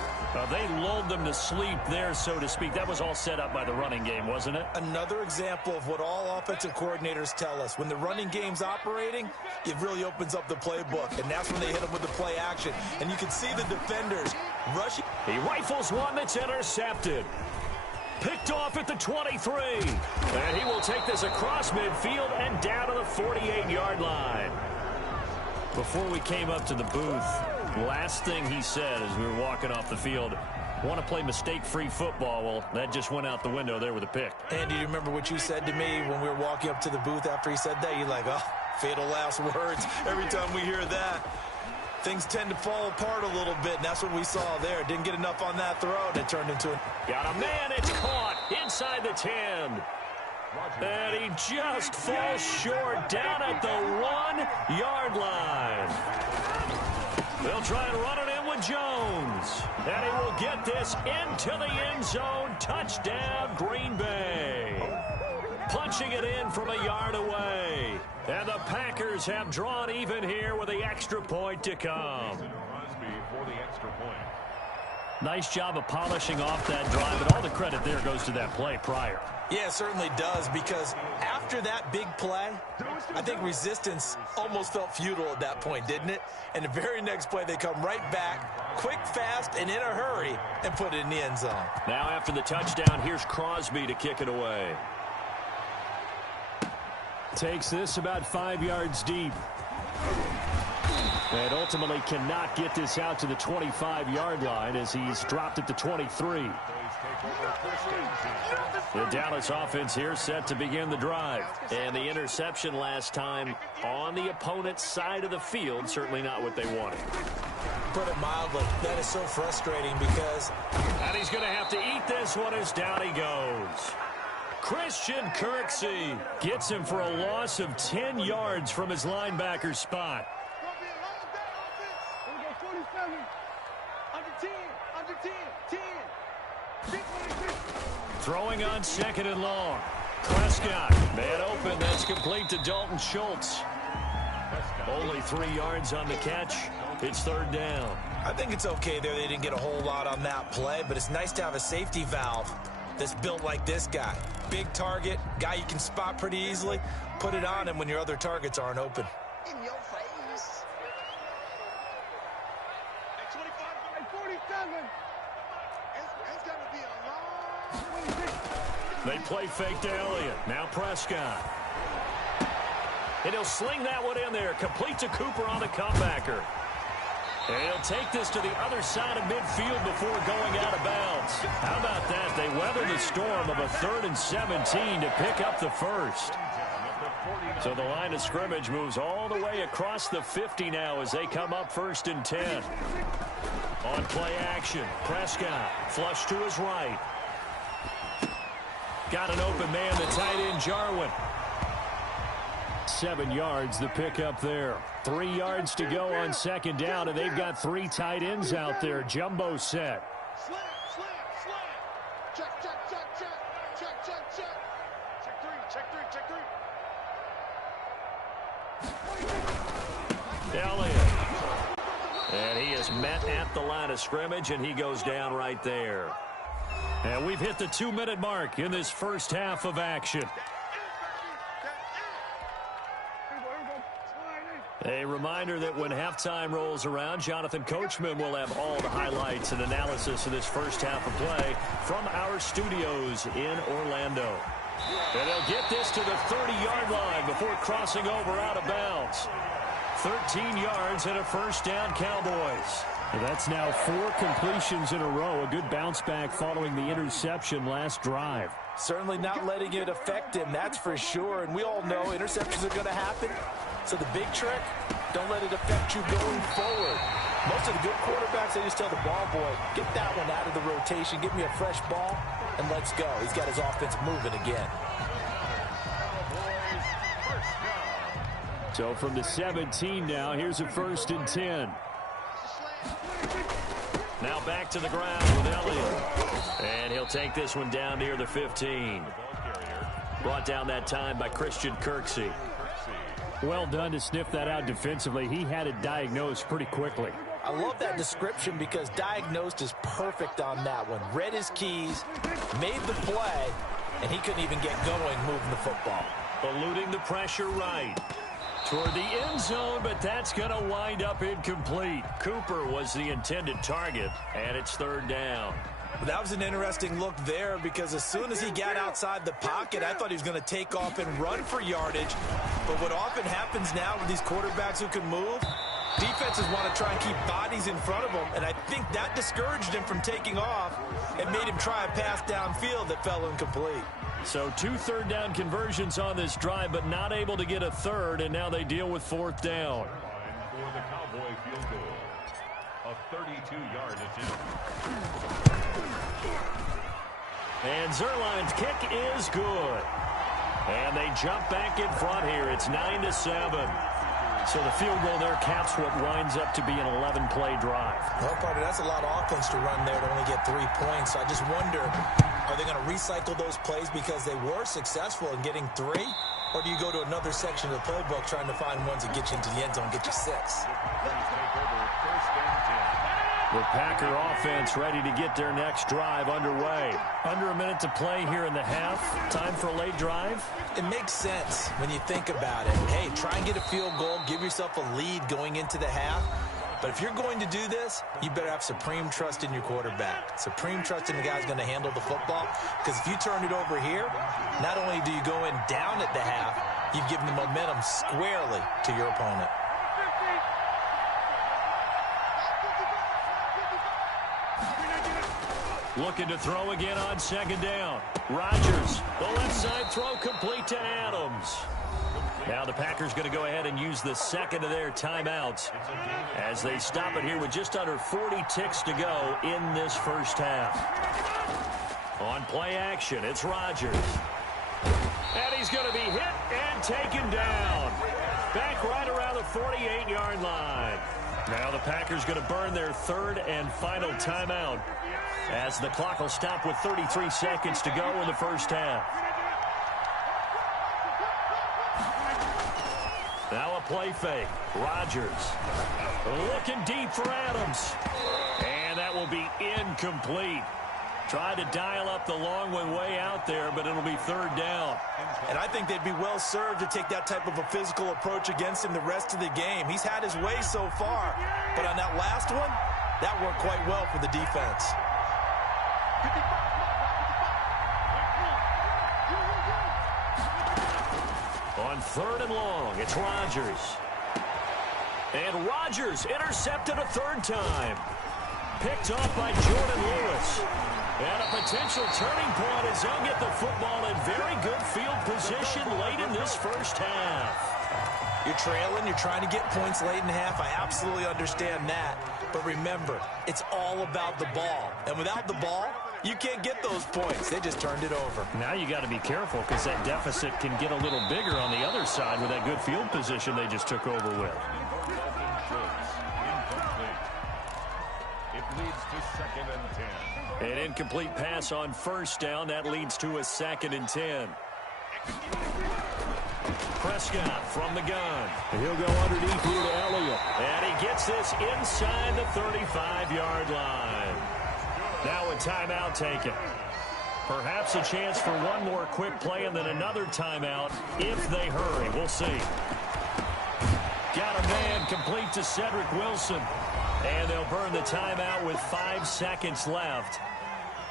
They lulled them to sleep there, so to speak. That was all set up by the running game, wasn't it? Another example of what all offensive coordinators tell us. When the running game's operating, it really opens up the playbook, and that's when they hit them with the play action. And you can see the defenders rushing. He rifles one that's intercepted. Picked off at the 23. And he will take this across midfield and down to the 48-yard line. Before we came up to the booth, last thing he said as we were walking off the field, want to play mistake-free football. Well, that just went out the window there with a pick. Andy, do you remember what you said to me when we were walking up to the booth after he said that? You're like, oh, fatal last words. Every time we hear that, things tend to fall apart a little bit, and that's what we saw there. Didn't get enough on that throw, and it turned into a... Got a man, it's caught inside the 10. And he just falls short down at the 1-yard line. They'll try and run it in with Jones. And he will get this into the end zone. Touchdown, Green Bay. Punching it in from a yard away. And the Packers have drawn even here with the extra point to come. Crosby for the extra point. Nice job of polishing off that drive, and all the credit there goes to that play prior. Yeah, it certainly does, because after that big play, I think resistance almost felt futile at that point, didn't it? And the very next play, they come right back, quick, fast, and in a hurry, and put it in the end zone. Now after the touchdown, here's Crosby to kick it away. Takes this about 5 yards deep. And ultimately cannot get this out to the 25-yard line as he's dropped at the 23. The Dallas offense here set to begin the drive. And the interception last time on the opponent's side of the field, certainly not what they wanted. Put it mildly, that is so frustrating because... And he's going to have to eat this one as down he goes. Christian Kirksey gets him for a loss of 10 yards from his linebacker spot. Throwing on second and long. Prescott, man open, that's complete to Dalton Schultz. Only 3 yards on the catch. It's third down. I think it's okay there. They didn't get a whole lot on that play, but it's nice to have a safety valve that's built like this guy. Big target, guy you can spot pretty easily. Put it on him when your other targets aren't open. In your face. 25, 47. It's going to be a long... They play fake to Elliott. Now Prescott. And he'll sling that one in there. Complete to Cooper on the comebacker. And he'll take this to the other side of midfield before going out of bounds. How about that? They weather the storm of a 3rd and 17 to pick up the first. So the line of scrimmage moves all the way across the 50 now as they come up 1st and 10. On play action, Prescott, flush to his right. Got an open man, the tight end, Jarwin. 7 yards, the pickup there. 3 yards to go on 2nd down, and they've got 3 tight ends out there. Jumbo set. Slant, slant, slant. Check, check, check, check. Check, check, check. Check 3, check 3, check 3. Elliott. And he is met at the line of scrimmage, and he goes down right there. And we've hit the 2-minute mark in this first half of action. A reminder that when halftime rolls around, Jonathan Coachman will have all the highlights and analysis of this first half of play from our studios in Orlando. And they'll get this to the 30-yard line before crossing over out of bounds. 13 yards and a first down, Cowboys. And that's now 4 completions in a row. A good bounce back following the interception last drive. Certainly not letting it affect him, that's for sure. And we all know interceptions are going to happen. So the big trick, don't let it affect you going forward. Most of the good quarterbacks, they just tell the ball boy, get that one out of the rotation, give me a fresh ball, and let's go. He's got his offense moving again. So from the 17 now, here's a 1st and 10. Now back to the ground with Elliott. And he'll take this one down near the 15. Brought down that time by Christian Kirksey. Well done to sniff that out defensively. He had it diagnosed pretty quickly. I love that description because diagnosed is perfect on that one. Read his keys, made the play, and he couldn't even get going moving the football. Eluding the pressure right. Toward the end zone, but that's going to wind up incomplete. Cooper was the intended target, and it's 3rd down. That was an interesting look there because as soon as he got outside the pocket, I thought he was going to take off and run for yardage. But what often happens now with these quarterbacks who can move, defenses want to try and keep bodies in front of them, and I think that discouraged him from taking off and made him try a pass downfield that fell incomplete. So 2 third down conversions on this drive, but not able to get a third, and now they deal with 4th down. For the Cowboy field goal, a 32-yard attempt. And Zuerlein's kick is good. And they jump back in front here. It's 9-7. So the field goal there caps what winds up to be an 11-play drive. Well, partner, that's a lot of offense to run there to only get 3 points. So I just wonder, are they going to recycle those plays because they were successful in getting 3? Or do you go to another section of the playbook trying to find ones that get you into the end zone, get you 6? The Packer offense ready to get their next drive underway. Under a minute to play here in the half. Time for a late drive. It makes sense when you think about it. Hey, try and get a field goal. Give yourself a lead going into the half. But if you're going to do this, you better have supreme trust in your quarterback. Supreme trust in the guy who's going to handle the football. Because if you turn it over here, not only do you go in down at the half, you've given the momentum squarely to your opponent. Looking to throw again on 2nd down. Rodgers, the left side throw complete to Adams. Now the Packers going to go ahead and use the 2nd of their timeouts as they stop it here with just under 40 ticks to go in this first half. On play action, it's Rodgers. And he's going to be hit and taken down. Back right around the 48-yard line. Now the Packers going to burn their 3rd and final timeout as the clock will stop with 33 seconds to go in the first half. Now a play fake. Rodgers looking deep for Adams. And that will be incomplete. Tried to dial up the long one way out there, but it'll be 3rd down. And I think they'd be well served to take that type of a physical approach against him the rest of the game. He's had his way so far, but on that last one, that worked quite well for the defense. On 3rd and long, it's Rodgers. And Rodgers intercepted a third time. Picked off by Jordan Lewis. And a potential turning point as they'll get the football in very good field position late in this first half. You're trailing, you're trying to get points late in the half. I absolutely understand that. But remember, it's all about the ball. And without the ball, you can't get those points. They just turned it over. Now you got to be careful because that deficit can get a little bigger on the other side with that good field position they just took over with. It leads to 2nd and 10. An incomplete pass on first down. That leads to a 2nd and 10. Prescott from the gun. And he'll go underneath here to Elliott. And he gets this inside the 35-yard line. Now a timeout taken. Perhaps a chance for one more quick play and then another timeout if they hurry. We'll see. Got a man complete to Cedric Wilson. And they'll burn the timeout with 5 seconds left.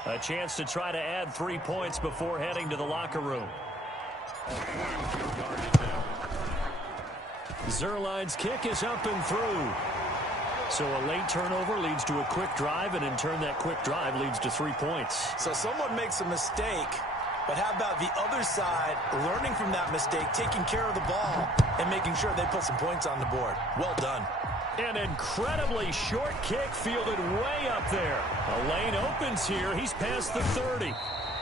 A chance to try to add 3 points before heading to the locker room. Zuerlein's kick is up and through. So a late turnover leads to a quick drive, and in turn that quick drive leads to 3 points. So someone makes a mistake, but how about the other side learning from that mistake, taking care of the ball, and making sure they put some points on the board? Well done. An incredibly short kick fielded way up there. A lane opens here. He's past the 30.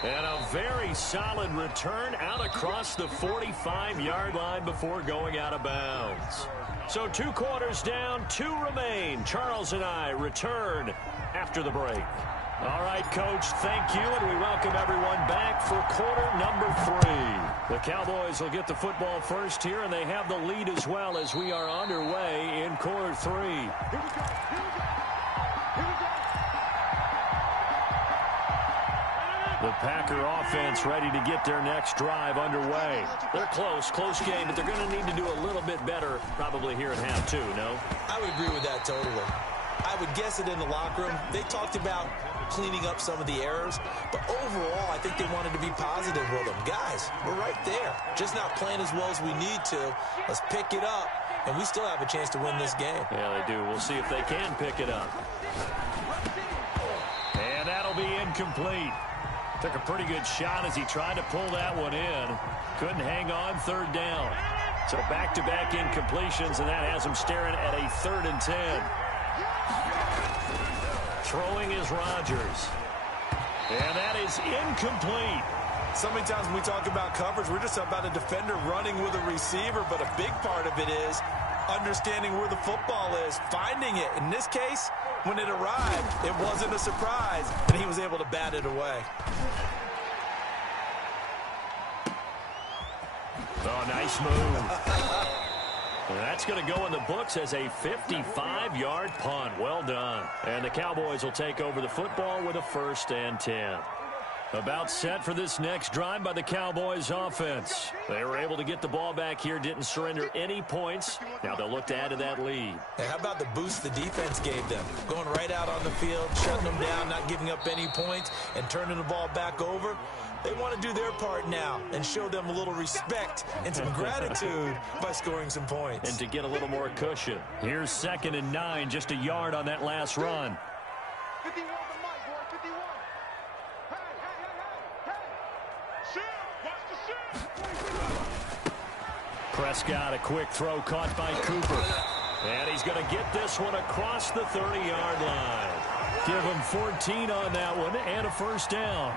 And a very solid return out across the 45-yard line before going out of bounds. So 2 quarters down, 2 remain. Charles and I return after the break. All right, Coach, thank you, and we welcome everyone back for quarter number 3. The Cowboys will get the football first here, and they have the lead as well as we are underway in quarter 3. The Packer offense ready to get their next drive underway. They're close game, but they're going to need to do a little bit better probably here at half 2, no? I would agree with that totally. I would guess it in the locker room. They talked about cleaning up some of the errors, but overall, I think they wanted to be positive with them. Guys, we're right there. Just not playing as well as we need to. Let's pick it up, and we still have a chance to win this game. Yeah, they do. We'll see if they can pick it up. And that'll be incomplete. Took a pretty good shot as he tried to pull that one in. Couldn't hang on 3rd down. So back-to-back incompletions, and that has him staring at a 3rd and 10. Throwing is Rodgers. And that is incomplete. So many times when we talk about coverage, we're just about a defender running with a receiver, but a big part of it is understanding where the football is, finding it. In this case, when it arrived, it wasn't a surprise, and he was able to bat it away. Oh, nice move. That's going to go in the books as a 55-yard punt. Well done. And the Cowboys will take over the football with a 1st and 10. About set for this next drive by the Cowboys offense. They were able to get the ball back here, didn't surrender any points. Now they'll look to add to that lead. And how about the boost the defense gave them? Going right out on the field, shutting them down, not giving up any points, and turning the ball back over. They want to do their part now and show them a little respect and some gratitude by scoring some points. And to get a little more cushion. Here's 2nd and 9, just a yard on that last run. 51 to Mike, boy, 51. Prescott, a quick throw caught by Cooper. And he's going to get this one across the 30-yard line. Give him 14 on that one and a 1st down.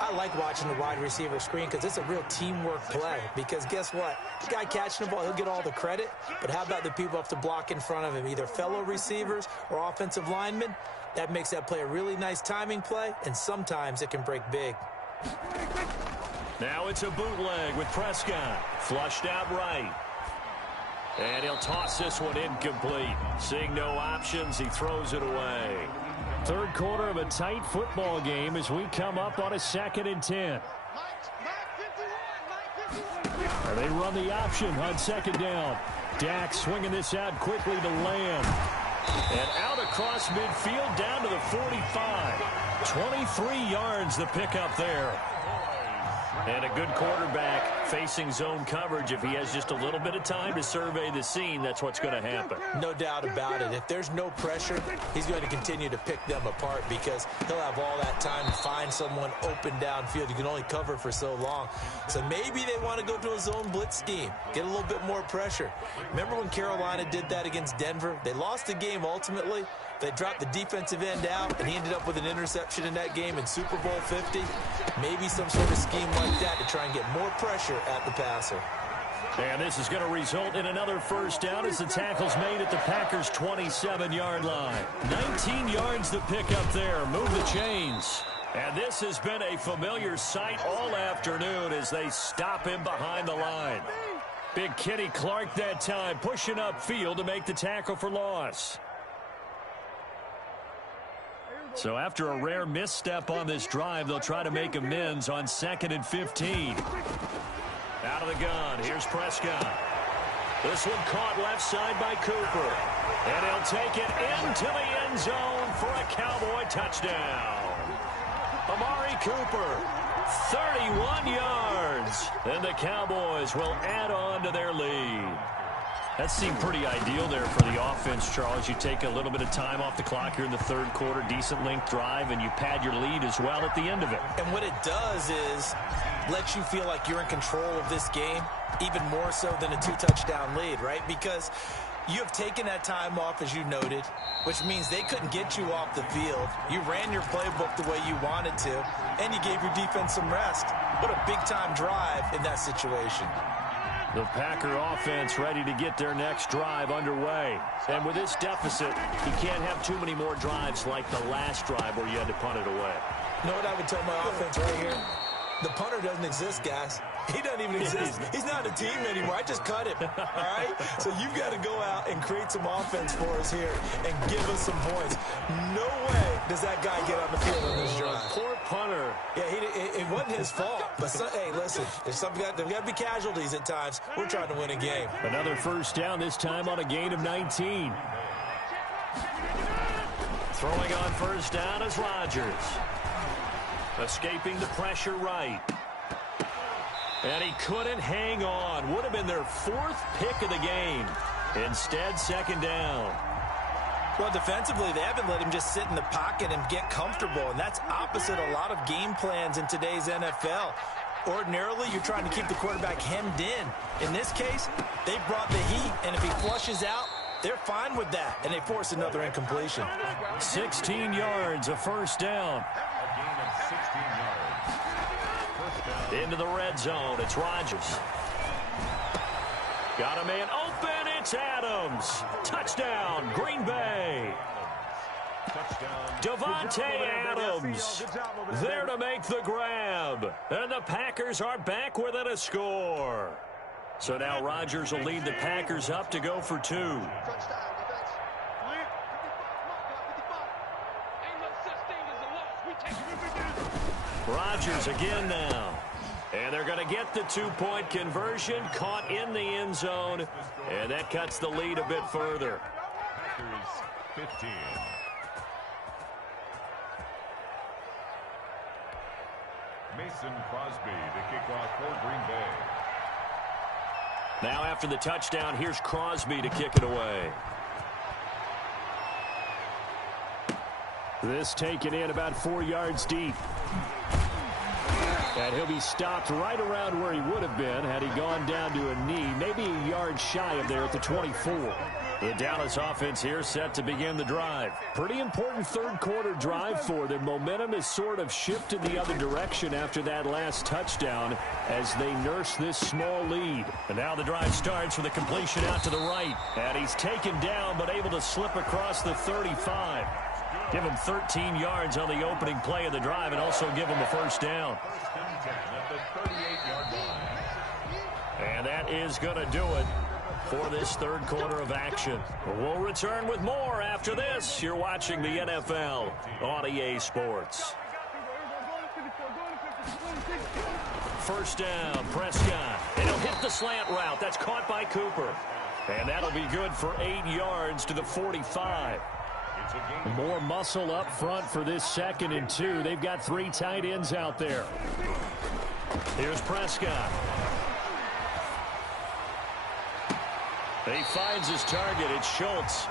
I like watching the wide receiver screen because it's a real teamwork play. Because guess what? The guy catching the ball, he'll get all the credit. But how about the people up to block in front of him, either fellow receivers or offensive linemen? That makes that play a really nice timing play, and sometimes it can break big. Now it's a bootleg with Prescott. Flushed out right. And he'll toss this one incomplete. Seeing no options, he throws it away. 3rd quarter of a tight football game as we come up on a 2nd and 10. And they run the option on 2nd down. Dak swinging this out quickly to Lamb. And out across midfield down to the 45. 23 yards the pickup there. And a good quarterback facing zone coverage, if he has just a little bit of time to survey the scene, that's what's going to happen. No doubt about it. If there's no pressure, he's going to continue to pick them apart because he'll have all that time to find someone open downfield. You can only cover for so long. So maybe they want to go to a zone blitz scheme, get a little bit more pressure. Remember when Carolina did that against Denver? They lost the game ultimately. They dropped the defensive end out, and he ended up with an interception in that game in Super Bowl 50. Maybe some sort of scheme like that to try and get more pressure at the passer. And this is going to result in another first down as the tackle's made at the Packers' 27-yard line. 19 yards to pick up there. Move the chains. And this has been a familiar sight all afternoon as they stop him behind the line. Big Kenny Clark that time pushing upfield to make the tackle for loss. So after a rare misstep on this drive, they'll try to make amends on 2nd and 15. Out of the gun, here's Prescott. This one caught left side by Cooper. And he'll take it into the end zone for a Cowboy touchdown. Amari Cooper, 31 yards. And the Cowboys will add on to their lead. That seemed pretty ideal there for the offense, Charles. You take a little bit of time off the clock here in the third quarter, decent length drive, and you pad your lead as well at the end of it. And what it does is let you feel like you're in control of this game, even more so than a 2-touchdown lead, right? Because you have taken that time off, as you noted, which means they couldn't get you off the field. You ran your playbook the way you wanted to, and you gave your defense some rest. What a big-time drive in that situation. The Packer offense ready to get their next drive underway. And with this deficit, you can't have too many more drives like the last drive where you had to punt it away. You know what I would tell my offense right here? The punter doesn't exist, guys. He doesn't even exist. He's not a team anymore. I just cut him, all right? So you've got to go out and create some offense for us here and give us some points. No way does that guy get on the field on this drive. Poor punter. Yeah, it wasn't his fault. But, hey, listen, there's got to be casualties at times. We're trying to win a game. Another first down, this time on a gain of 19. Throwing on first down is Rodgers. Escaping the pressure right. And he couldn't hang on. Would have been their 4th pick of the game. Instead, 2nd down. Well, defensively, they haven't let him just sit in the pocket and get comfortable, and that's opposite a lot of game plans in today's NFL. Ordinarily, you're trying to keep the quarterback hemmed in. In this case, they brought the heat, and if he flushes out, they're fine with that, and they force another incompletion. 16 yards, a first down. Into the red zone, it's Rodgers. Got a man open, it's Adams. Touchdown, Green Bay. Davante Adams there to make the grab. And the Packers are back within a score. So now Rodgers will lead the Packers up to go for 2. Rodgers again now. And they're going to get the 2-point conversion, caught in the end zone, and that cuts the lead a bit further. Packers 15. Mason Crosby to kick off for Green Bay. Now after the touchdown, here's Crosby to kick it away. This taken in about 4 yards deep. And he'll be stopped right around where he would have been had he gone down to a knee, maybe a yard shy of there at the 24. The Dallas offense here set to begin the drive. Pretty important third quarter drive for them. Momentum has sort of shifted the other direction after that last touchdown as they nurse this small lead. And now the drive starts with a completion out to the right. And he's taken down but able to slip across the 35. Give him 13 yards on the opening play of the drive and also give him a first down. And that is going to do it for this third quarter of action. We'll return with more after this. You're watching the NFL on EA Sports. First down, Prescott. And he'll hit the slant route. That's caught by Cooper. And that'll be good for 8 yards to the 45. More muscle up front for this 2nd and 2. They've got 3 tight ends out there. Here's Prescott. He finds his target. It's Schultz.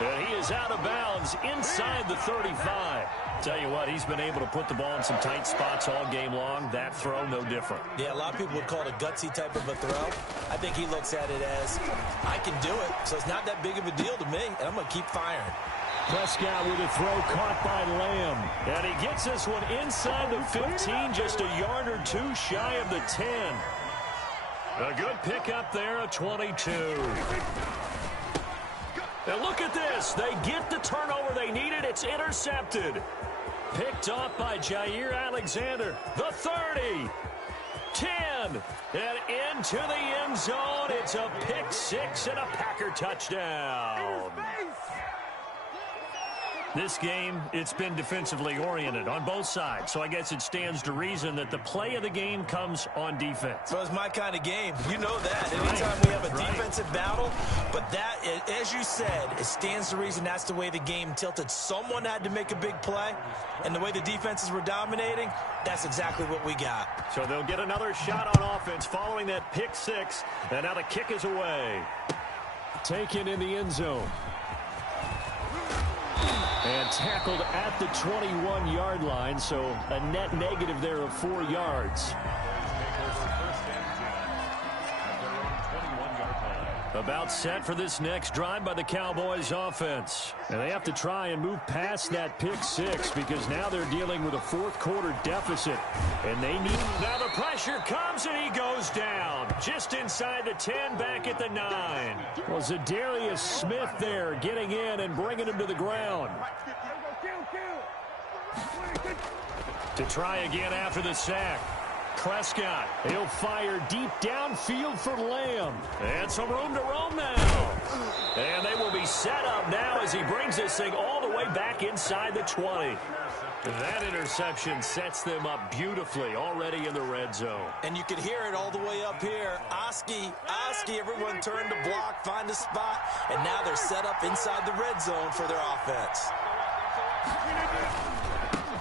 And he is out of bounds inside the 35. Tell you what, he's been able to put the ball in some tight spots all game long. That throw, no different. Yeah, a lot of people would call it a gutsy type of a throw. I think he looks at it as, I can do it, so it's not that big of a deal to me, and I'm going to keep firing. Prescott with a throw caught by Lamb. And he gets this one inside the 15, just a yard or two shy of the 10. A good pickup there, a 22. And look at this. They get the turnover they needed. It's intercepted. Picked off by Jair Alexander. The 30. 10. And into the end zone. It's a pick six and a Packer touchdown. This game, it's been defensively oriented on both sides, so I guess it stands to reason that the play of the game comes on defense. So it's my kind of game. You know that. Anytime we have a defensive battle, but that, as you said, it stands to reason that's the way the game tilted. Someone had to make a big play, and the way the defenses were dominating, that's exactly what we got. So they'll get another shot on offense following that pick six, and now the kick is away. Taken in the end zone. And tackled at the 21-yard line, so a net negative there of 4 yards. About set for this next drive by the Cowboys offense. And they have to try and move past that pick six because now they're dealing with a fourth-quarter deficit. And they need... Now the pressure comes and he goes down. Just inside the 10, back at the 9. Well, Zadarius Smith there getting in and bringing him to the ground. To try again after the sack. Prescott, he'll fire deep downfield for Lamb. And some room to roam now. And they will be set up now as he brings this thing all the way back inside the 20. That interception sets them up beautifully already in the red zone. And you can hear it all the way up here. Oski, everyone turned to block, find a spot, and now they're set up inside the red zone for their offense.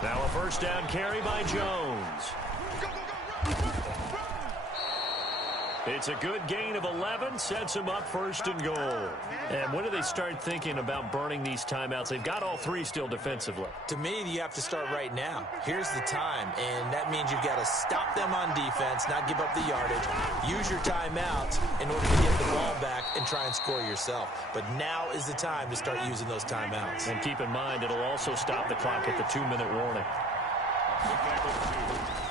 Now a first down carry by Jones. It's a good gain of 11, sets him up first and goal. And when do they start thinking about burning these timeouts? They've got all three still defensively. To me, you have to start right now. Here's the time, and that means you've got to stop them on defense, not give up the yardage, use your timeouts in order to get the ball back and try and score yourself. But now is the time to start using those timeouts. And keep in mind, it'll also stop the clock at the 2-minute warning.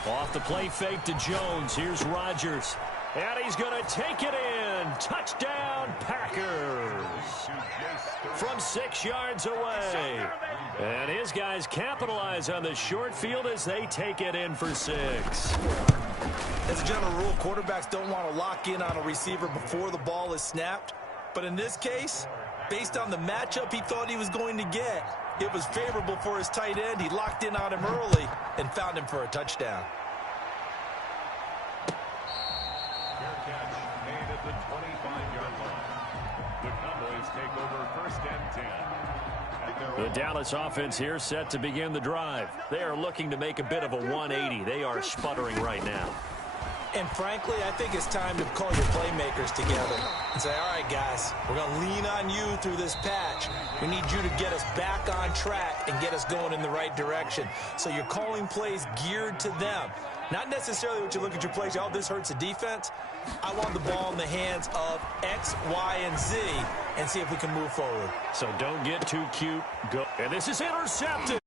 Off the play fake to Jones. Here's Rodgers. And he's going to take it in. Touchdown, Packers. From 6 yards away. And his guys capitalize on the short field as they take it in for 6. As a general rule, quarterbacks don't want to lock in on a receiver before the ball is snapped. But in this case, based on the matchup he thought he was going to get, it was favorable for his tight end. He locked in on him early and found him for a touchdown. The 25-yard line. The Cowboys take over first and 10. The Dallas offense here set to begin the drive. They are looking to make a bit of a 180. They are sputtering right now. And frankly, I think it's time to call your playmakers together and say, all right, guys, we're going to lean on you through this patch. We need you to get us back on track and get us going in the right direction. So you're calling plays geared to them. Not necessarily what you look at your plays, oh, this hurts the defense. I want the ball in the hands of X, Y, and Z and see if we can move forward. So don't get too cute. Go. And this is intercepted.